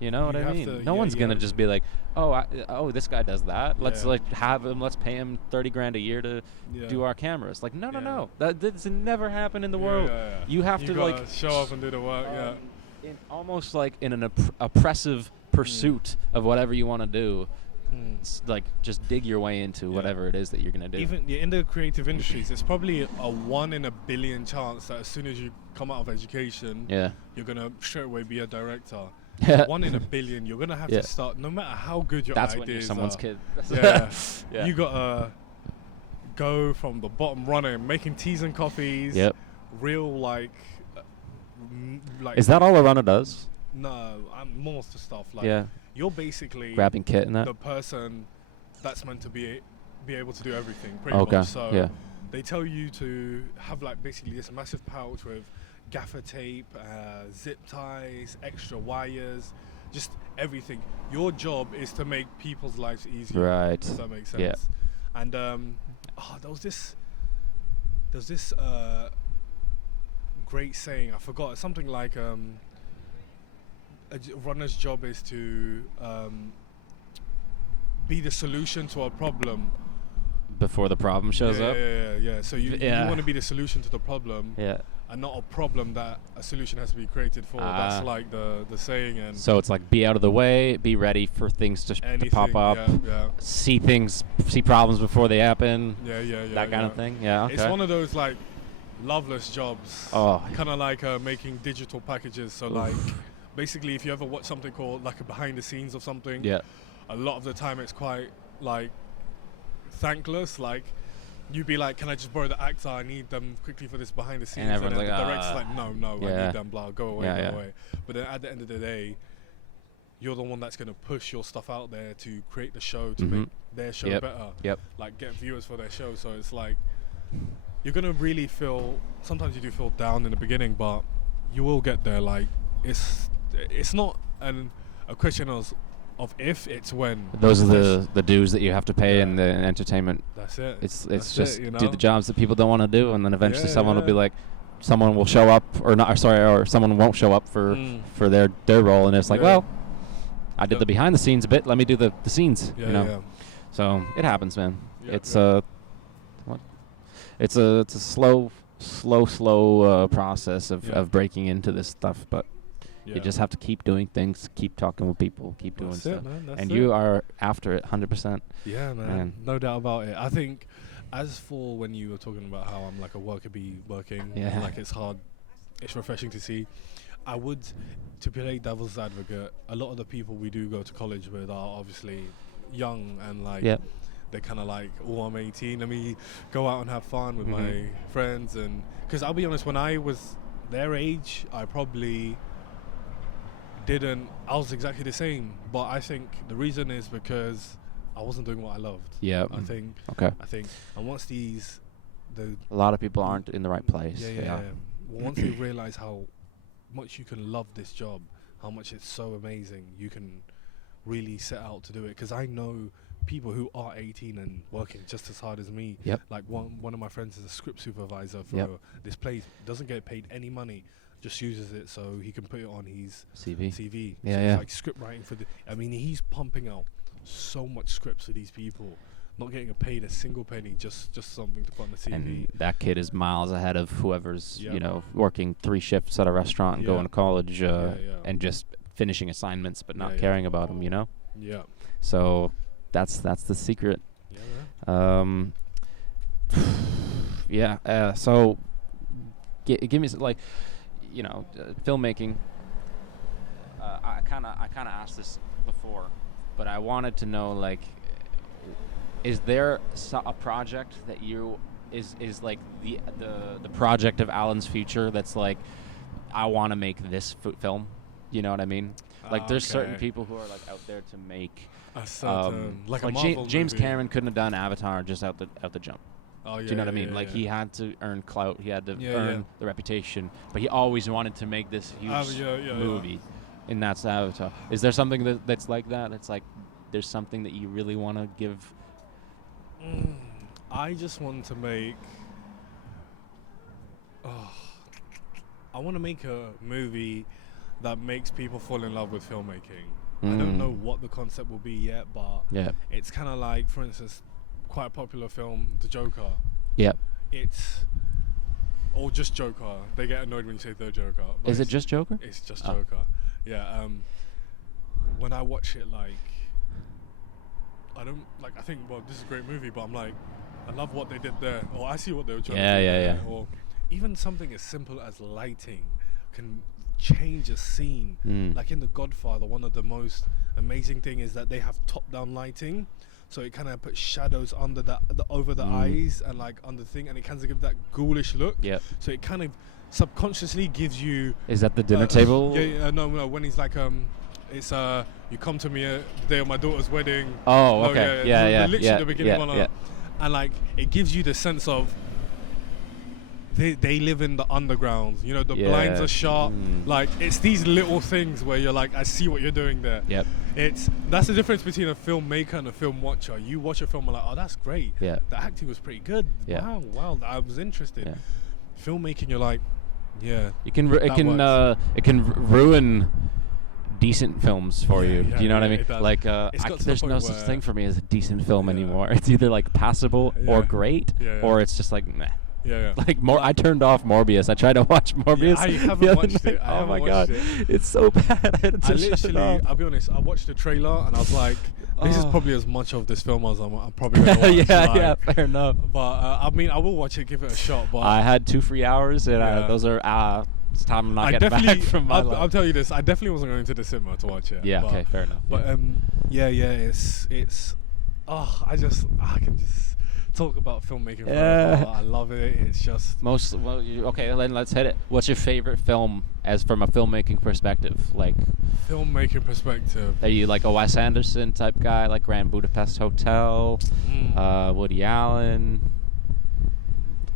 You know what I mean? No one's gonna just be like, oh, this guy does that. Let's like have him. Let's pay him $30,000 a year to do our cameras. Like, no. That does never happen in the world. You have to like show up and do the work. In almost like in an oppressive pursuit of whatever you want to do. Like, just dig your way into whatever it is that you're gonna do. Even in the creative industries, it's probably a 1 in a billion chance that as soon as you come out of education, you're gonna straight away be a director. 1 in a billion. You're gonna have to start, no matter how good your That's ideas when you're someone's kid. You gotta go from the bottom running, making teas and coffees. Real like. Is that all a runner does? No, most of stuff. Like you're basically grabbing kit and that. The person that's meant to be able to do everything. Pretty much. So they tell you to have like basically this massive pouch with gaffer tape, zip ties, extra wires, just everything. Your job is to make people's lives easier. Right. Does that make sense? And there was this great saying, I forgot. It's something like a runner's job is to be the solution to a problem before the problem shows up. So you want to be the solution to the problem. And not a problem that a solution has to be created for. That's like the saying. And so it's like, be out of the way, be ready for things to pop up, see problems before they happen, that kind of thing. It's one of those like loveless jobs, kind of like making digital packages. So like basically, if you ever watch something called like a behind the scenes of something, a lot of the time it's quite like thankless. Like, you'd be like, can I just borrow the actor? I need them quickly for this behind the scenes. And everyone's the director's like, no, I need them, blah, go away, go away. But then at the end of the day, you're the one that's going to push your stuff out there to create the show, to make their show better. Like, get viewers for their show. So it's like, you're going to really feel, sometimes you do feel down in the beginning, but you will get there. Like, it's not a question of if, it's when. Those are the dues that you have to pay in the entertainment. That's it. It's just do the jobs that people don't want to do, and then eventually someone will be like, someone will show up or someone won't show up for their role, and it's like, well, I did the behind the scenes a bit, let me do the scenes, you know. So it happens, man. It's it's a slow process of breaking into this stuff, but you just have to keep doing things, keep talking with people, keep doing stuff. And you are after it 100%. Yeah, man. No doubt about it. I think, as for when you were talking about how I'm like a worker bee working, like it's hard, it's refreshing to see. I would, to play devil's advocate, a lot of the people we do go to college with are obviously young and like they're kind of like, oh, I'm 18, let me go out and have fun with my friends. And because I'll be honest, when I was their age, I probably I was exactly the same, but I think the reason is because I wasn't doing what I loved. I think and once a lot of people aren't in the right place. Once they realize how much you can love this job, how much it's so amazing, you can really set out to do it. Because I know people who are 18 and working just as hard as me. Like one of my friends is a script supervisor for this place, doesn't get paid any money, just uses it so he can put it on his CV. Yeah, so yeah. It's like script writing for the. I mean, he's pumping out so much scripts for these people, not getting paid a single penny, just something to put on the CV. And that kid is miles ahead of whoever's working 3 shifts at a restaurant and going to college and just finishing assignments but not caring about them. Yeah. So that's the secret. So give me some, filmmaking. I kind of asked this before, but I wanted to know, like, is there a project that is like the project of Alan's future that's like, I want to make this film? You know what I mean? Like, there's certain people who are like out there to make a certain like a Marvel James movie. Cameron couldn't have done Avatar just out the jump. Oh, yeah, do you know what I mean? Like, he had to earn clout, he had to earn the reputation, but he always wanted to make this huge movie, and that's Avatar. Is there something that's like that? That's like, there's something that you really want to give? I just want to make. I want to make a movie that makes people fall in love with filmmaking. I don't know what the concept will be yet, but it's kind of like, for instance, quite a popular film, The Joker. Yep. Or just Joker. They get annoyed when you say The Joker. Is it just Joker? It's just Joker. Yeah. When I watch it, like, I think, well, this is a great movie, but I'm like, I love what they did there, or I see what they were trying to do there. Or even something as simple as lighting can change a scene. Like in The Godfather, one of the most amazing thing is that they have top-down lighting, so it kind of puts shadows under over the eyes and like under the thing, and it kind of gives that ghoulish look. Yep. So it kind of subconsciously gives you. Is that the dinner table? No. When he's like, it's you come to me the day of my daughter's wedding. Oh, okay. Literally the beginning and like it gives you the sense of they live in the underground. You know, the blinds are sharp. Like, it's these little things where you're like, I see what you're doing there. Yep. That's the difference between a filmmaker and a film watcher. You watch a film and like, oh, that's great. Yeah. The acting was pretty good. Yeah. Wow, I was interested. Yeah. Filmmaking, you're like, it can ruin decent films for you. Do you know what I mean? Like, there's no such thing for me as a decent film anymore. It's either like passable or great, or it's just like meh. Like I turned off Morbius. I tried to watch Morbius. I haven't watched it. Oh my god, it's so bad. I'll be honest. I watched the trailer and I was like, this is probably as much of this film as I'm probably gonna watch. Fair enough. But I mean, I will watch it, give it a shot. But I had 2 free hours, and those are. It's time I'm not getting back from my life. I'll tell you this. I definitely wasn't going to the cinema to watch it. Yeah. Okay. Fair enough. But it's. I can just talk about filmmaking forever. I love it. It's just then let's hit it. What's your favorite film as from a filmmaking perspective? Like filmmaking perspective. Are you like a Wes Anderson type guy, like Grand Budapest Hotel, Woody Allen,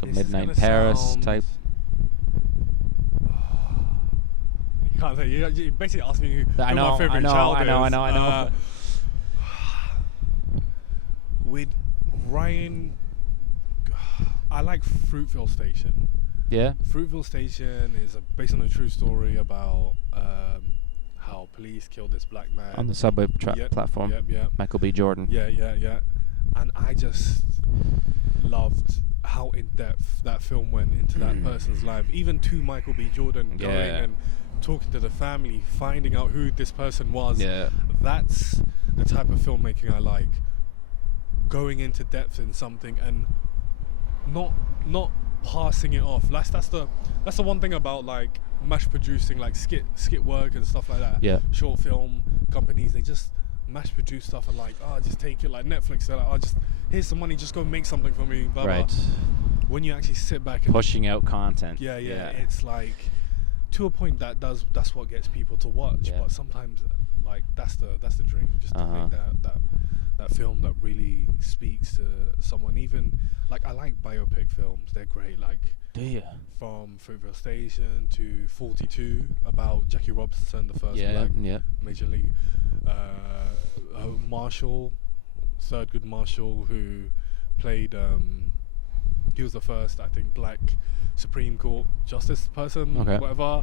Midnight Paris type? Can't say. You basically asked me who my favorite child is. I know. With Ryan, I like Fruitville Station. Yeah. Fruitville Station is based on a true story about how police killed this black man on the subway platform. Yep. Michael B. Jordan. Yeah. And I just loved how in depth that film went into that person's life, even to Michael B. Jordan going and talking to the family, finding out who this person was. Yeah. That's the type of filmmaking I like. Going into depth in something and not passing it off. That's the one thing about like mass producing, like skit work and stuff like that. Yeah. Short film companies, they just mass produce stuff and like, just take it, like Netflix. They're like, just here's some money, just go make something for me. Blah, right. Blah. When you actually sit back and pushing out content. Yeah. It's like to a point that's what gets people to watch. But sometimes like that's the dream, just to make that film that really speaks to someone. Even like I like biopic films, they're great. Like, do you? From Fruitville Station to 42 about Jackie Robinson, the first black Major League Marshall, Thurgood Marshall, who played He was the first, I think, black Supreme Court justice person, whatever.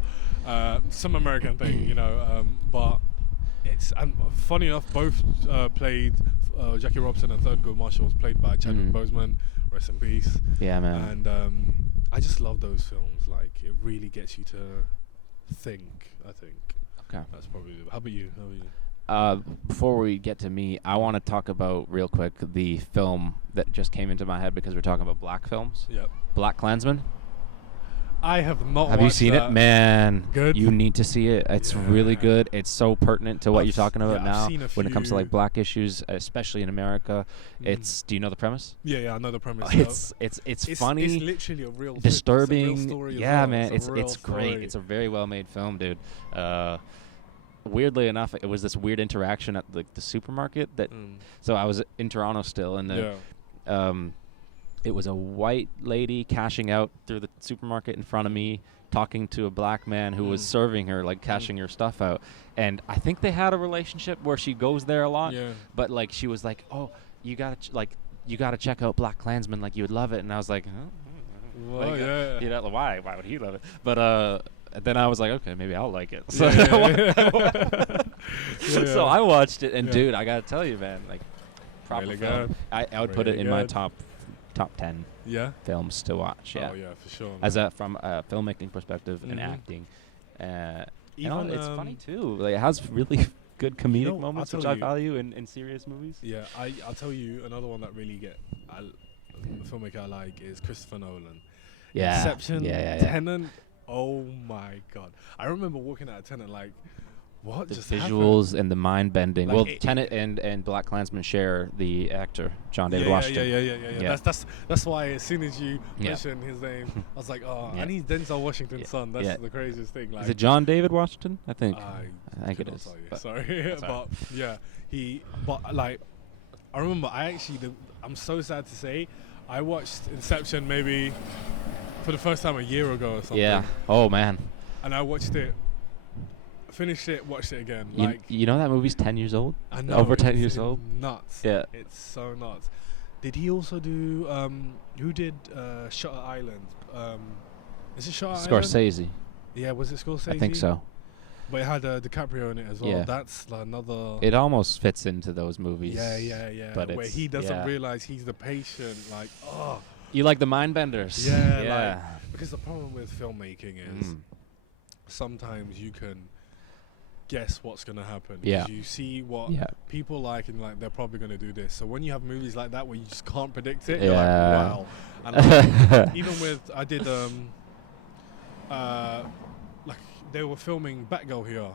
Some American thing, but it's funny enough, both played Jackie Robinson and Thurgood Marshall was played by Chadwick Boseman, rest in peace. Yeah, man. And I just love those films. Like, it really gets you to think, I think. Okay. That's probably how about you? Before we get to me, I want to talk about real quick the film that just came into my head because we're talking about black films. Yep. Black Klansman. I have not. Have you seen it, man? Good. You need to see it. It's really good. It's so pertinent to what you're talking about now when it comes to like black issues, especially in America. It's. Do you know the premise? Yeah, I know the premise. It's funny. It's literally a real disturbing. It's a real story man. It's great. Story. It's a very well made film, dude. Weirdly enough, it was this weird interaction at the supermarket that. So I was in Toronto still, and it was a white lady cashing out through the supermarket in front of me, talking to a black man who was serving her, like cashing her stuff out. And I think they had a relationship where she goes there a lot. Yeah. But like she was like, "Oh, you gotta check out Black Klansman. Like you would love it." And I was like, "Huh?" Well, why would he love it? But then I was like, okay, maybe I'll like it. So, so I watched it, and dude, I gotta tell you, man, like proper really film. I would put it in my top 10 films to watch. Yeah. Oh yeah, for sure. Man. As from a filmmaking perspective and acting, it's funny too. Like it has really good comedic moments, which I value in serious movies. Yeah, I'll tell you another one that really a filmmaker I like is Christopher Nolan. Yeah. Inception, Tenet. Oh my God! I remember walking out of Tenet like, what the just visuals happened? And the mind bending. Like well, Tenet and Black Klansman share the actor John David Washington. Yeah. That's why as soon as you mentioned his name, I was like, and he's Denzel Washington's son. That's the craziest thing. Like, is it John David Washington? I think. I think it is. Sorry, but yeah, But like, I remember I'm so sad to say, I watched Inception maybe for the first time a year ago or something. Yeah. Oh man. And I watched it, finished it, watched it again. You know that movie's 10 years old? I know. Over 10 years old? Nuts. Yeah. It's so nuts. Did he also do, who did Shutter Island? Is it Shutter Island? Scorsese. Yeah, was it Scorsese? I think so. But it had DiCaprio in it as well. Yeah. That's another... It almost fits into those movies. Yeah. But where he doesn't realize he's the patient. Like, oh... You like the mind benders. Yeah. Because the problem with filmmaking is sometimes you can guess what's going to happen. Yeah. You see what people like and like they're probably going to do this. So when you have movies like that where you just can't predict it, you're like, wow. And like, even with, I did, like they were filming Batgirl here.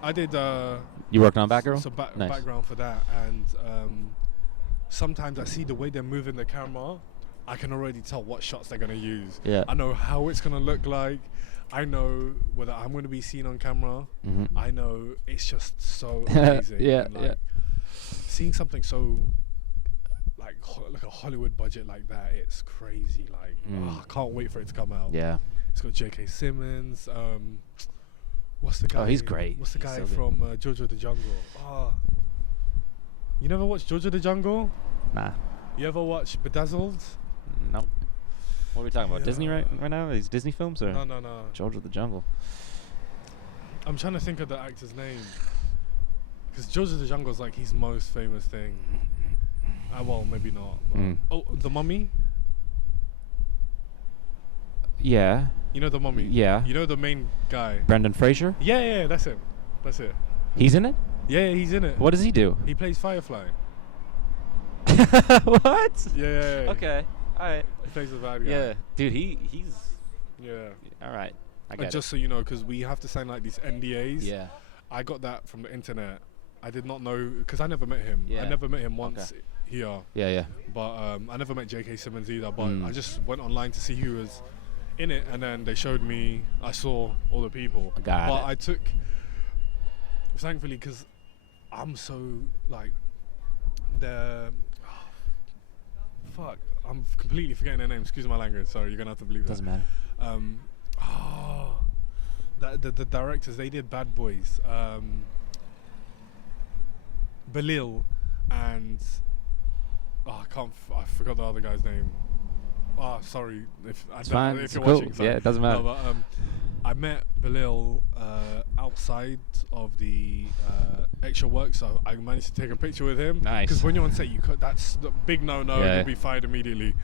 I did... you worked on Batgirl? So nice. background for that. And sometimes I see the way they're moving the camera. I can already tell what shots they're going to use. Yeah. I know how it's going to look like. I know whether I'm going to be seen on camera. I know it's just so amazing. Seeing something so like a Hollywood budget like that, it's crazy. Like, I can't wait for it to come out. Yeah. It's got J.K. Simmons. What's the guy? Oh, he's great. What's the guy from Jojo the Jungle? You never watched Jojo the Jungle? Nah. You ever watch Bedazzled? Nope. What are we talking about? Disney right now? These Disney films or? No. George of the Jungle. I'm trying to think of the actor's name. Because George of the Jungle is like his most famous thing. Well, maybe not. Oh, The Mummy? Yeah. You know The Mummy? Yeah. You know the main guy? Brendan Fraser? Yeah, that's him. That's it. He's in it? Yeah, he's in it. What does he do? He plays Firefly. What? Yeah. Okay. All right. He plays the bad guy. Yeah. Dude, he's... Yeah. All right. I get just so you know, because we have to sign like these NDAs. Yeah. I got that from the internet. I did not know, because I never met him. Yeah. I never met him once here. Yeah. But I never met J.K. Simmons either. But I just went online to see who was in it, and then they showed me. I saw all the people. I took, thankfully, because I'm so like I'm completely forgetting their name. Excuse my language. Sorry, you're gonna have to believe that. Doesn't matter. The directors, they did Bad Boys. Belil and I forgot the other guy's name. sorry if it's fine. If it's you're cool. watching. Sorry. Yeah, it doesn't matter. No, but, I met Belil outside of the extra work, so I managed to take a picture with him. Nice. Because when you're on set, that's the big no-no. Yeah. You'll be fired immediately.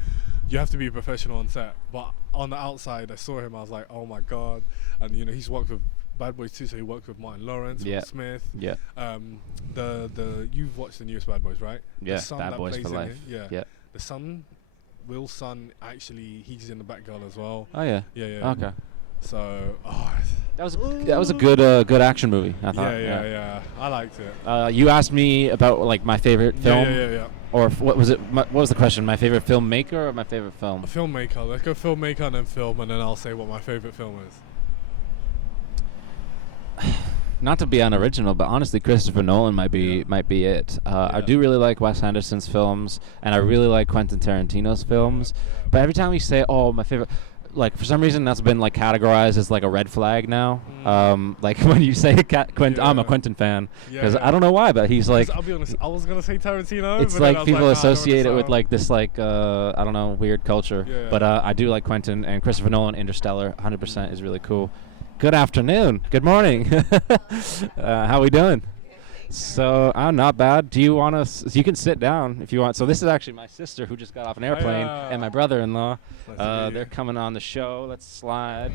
You have to be professional on set. But on the outside, I saw him. I was like, oh my god! And he's worked with Bad Boys too. So he worked with Martin Lawrence, Will Smith. Yeah. You've watched the newest Bad Boys, right? Yeah. The son Bad that Boys plays for life. Yeah. The son, Will's son, actually, he's in the Batgirl as well. Oh yeah. Yeah. Okay. So, that was a good action movie. I thought. Yeah. I liked it. You asked me about like my favorite film. Yeah. Or what was it? What was the question? My favorite filmmaker or my favorite film? A filmmaker. Let's go filmmaker and then film, and then I'll say what my favorite film is. Not to be unoriginal, but honestly, Christopher Nolan might be it. I do really like Wes Anderson's films, and I really like Quentin Tarantino's films. Yeah. But every time you say, "Oh, my favorite," like for some reason that's been like categorized as like a red flag now. Like when you say I'm a Quentin fan, because I don't know why, but he's like. I'll be honest, I was gonna say Tarantino. It's like people associate it with like this like I don't know, weird culture. Yeah. But I do like Quentin, and Christopher Nolan. Interstellar, 100% is really cool. Good afternoon. Good morning. How we doing? So I'm not bad. Do you want to? You can sit down if you want. So this is actually my sister who just got off an airplane, and my brother-in-law. They're coming on the show. Let's slide.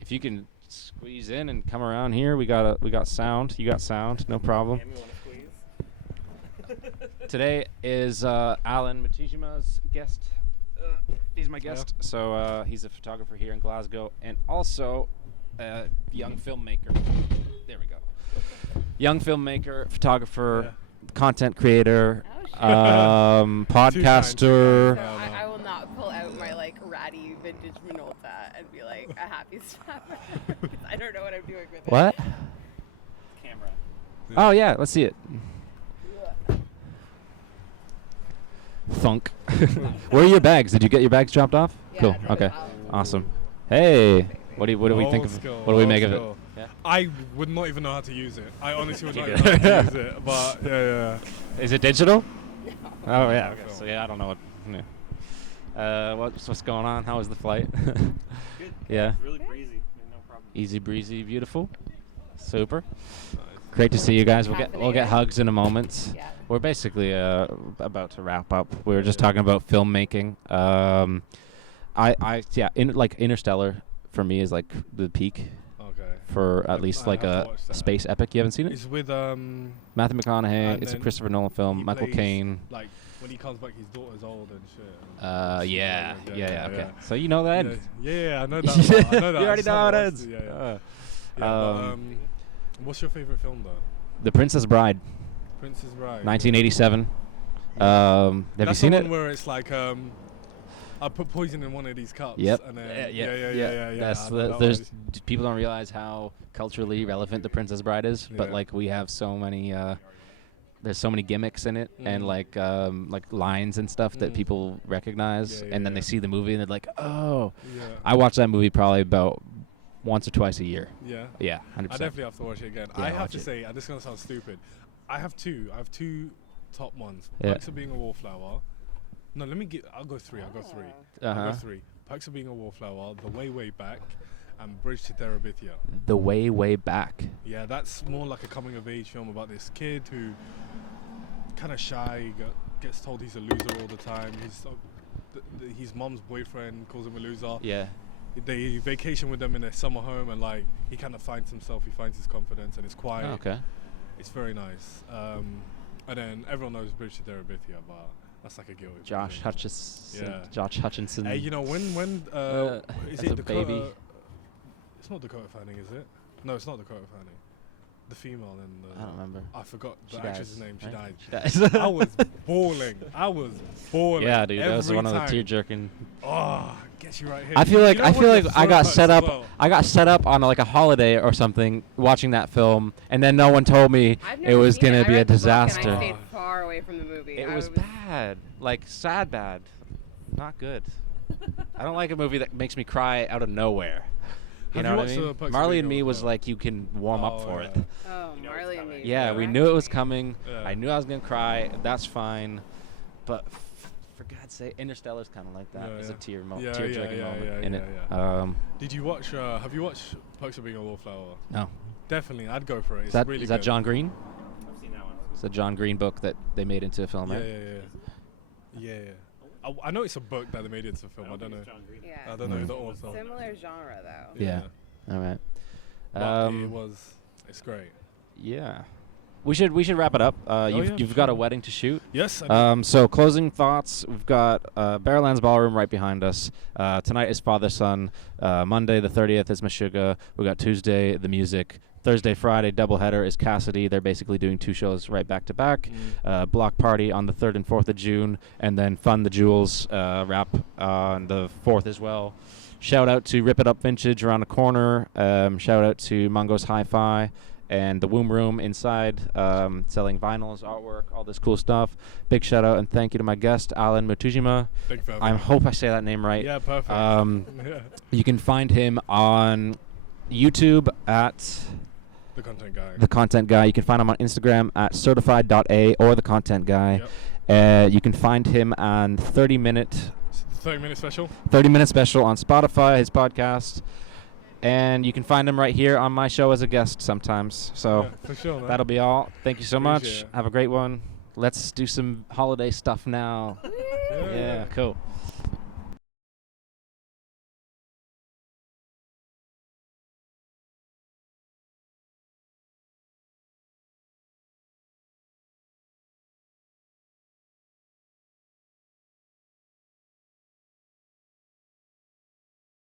If you can squeeze in and come around here, we got sound. You got sound, no problem. Today is Alain Mutijima's guest. He's my guest. So he's a photographer here in Glasgow, and also a young filmmaker. There we go. Young filmmaker, photographer, content creator, podcaster. I will not pull out my like ratty vintage Minolta and be like a happy snapper. I don't know what I'm doing with What? it. Camera. Oh yeah, let's see it. Thunk. Where are your bags? Did you get your bags dropped off? Yeah, cool. Okay. Awesome. Hey, what do we think of? What do we make of it? Yeah. I would not even know how to use it. I honestly would not even know how to use it. But yeah. Is it digital? No. Oh yeah. Okay. So yeah, I don't know what. Yeah. What's going on? How was the flight? Good. Yeah. It's really breezy. No problem. Easy breezy, beautiful. Super. Great to see you guys. We'll get hugs in a moment. Yeah. We're basically about to wrap up. We were just talking about filmmaking. Interstellar for me is like the peak. Okay. For at least like a space epic. You haven't seen it? It's with Matthew McConaughey. It's a Christopher Nolan film. Michael Caine. Like when he comes back, his daughter's old and shit. Yeah. Okay. So you know that. Yeah, I know that. I know that. You already know how it ends. Yeah. What's your favorite film though? The Princess Bride. Princess Bride. 1987. Have you seen it? Where it's like I put poison in one of these cups. Yep. And then Yeah. There's people don't realize how culturally relevant The Princess Bride is, but like we have so many. There's so many gimmicks in it, and like lines and stuff that people recognize, and then they see the movie and they're like, oh. Yeah. I watch that movie probably about once or twice a year. Yeah. Yeah. 100%. I definitely have to watch it again. Yeah, I have to say, and this is gonna sound stupid. I have two top ones. Yeah. Perks of Being a Wallflower. No, I'll go three. I'll go three. Perks of Being a Wallflower, The Way Back, and Bridge to Terabithia. The Way Back. Yeah, that's more like a coming of age film about this kid who kind of shy, gets told he's a loser all the time. His mom's boyfriend calls him a loser. Yeah. They vacation with them in their summer home, and like he kind of finds himself. He finds his confidence, and it's quiet. Oh, okay. It's very nice. And then everyone knows Bridge to Terabithia, but that's like a guilty. Josh Hutcherson. Yeah. Josh Hutchinson. Hey, you know when is it Dakota? Baby. It's not Dakota Fanning, is it? No, it's not Dakota Fanning. The female in the. I don't remember. I forgot the She actress's dies, name. She right? died. She dies. I was bawling. Yeah, dude, that was every one of the time. tear jerking. Oh, get you right here. I feel like I got set up. Well. I got set up on like a holiday or something watching that film, and then no one told me it was gonna be a disaster. I stayed far away from the movie. It was bad, like sad bad, not good. I don't like a movie that makes me cry out of nowhere. You know what I mean? Marley and Me was like you can warm up for it. Oh, Marley and Me. Yeah, we knew it was coming. Yeah. I knew I was gonna cry. That's fine, but for God's sake, Interstellar's kind of like that. Yeah, It's a tear-jerking moment in it. Did you watch? Have you watched Perks of Being a Wallflower? No. Definitely, I'd go for it. Is that good. John Green? I've seen that one. It's a John Green book that they made into a film, right? Yeah. I know it's a book that they made into a film. I don't know. Yeah. I don't know the author. Similar genre though. Yeah. All right. But it's great. Yeah. We should wrap it up. You've got a wedding to shoot. Yes. So closing thoughts. We've got Barrowland Ballroom right behind us. Tonight is Father Son. Monday the 30th is Meshuggah. We got Tuesday the music. Thursday, Friday doubleheader is Cassidy. They're basically doing 2 shows right back to back. Block party on the 3rd and 4th of June, and then Fun the Jewels wrap on the 4th as well. Shout out to Rip It Up Vintage around the corner. Shout out to Mungo's Hi-Fi and the Womb Room inside, selling vinyls, artwork, all this cool stuff. Big shout out and thank you to my guest, Alain Mutijima. Thank you for I hope I say that name right. Yeah, perfect. You can find him on YouTube at The Content Guy. You can find him on Instagram at certified.a or The Content Guy. You can find him on 30-minute special. 30-minute special on Spotify, his podcast. And you can find him right here on my show as a guest sometimes. So for sure, man. That'll be all. Thank you so much. Appreciate it. Have a great one. Let's do some holiday stuff now. Yeah, cool.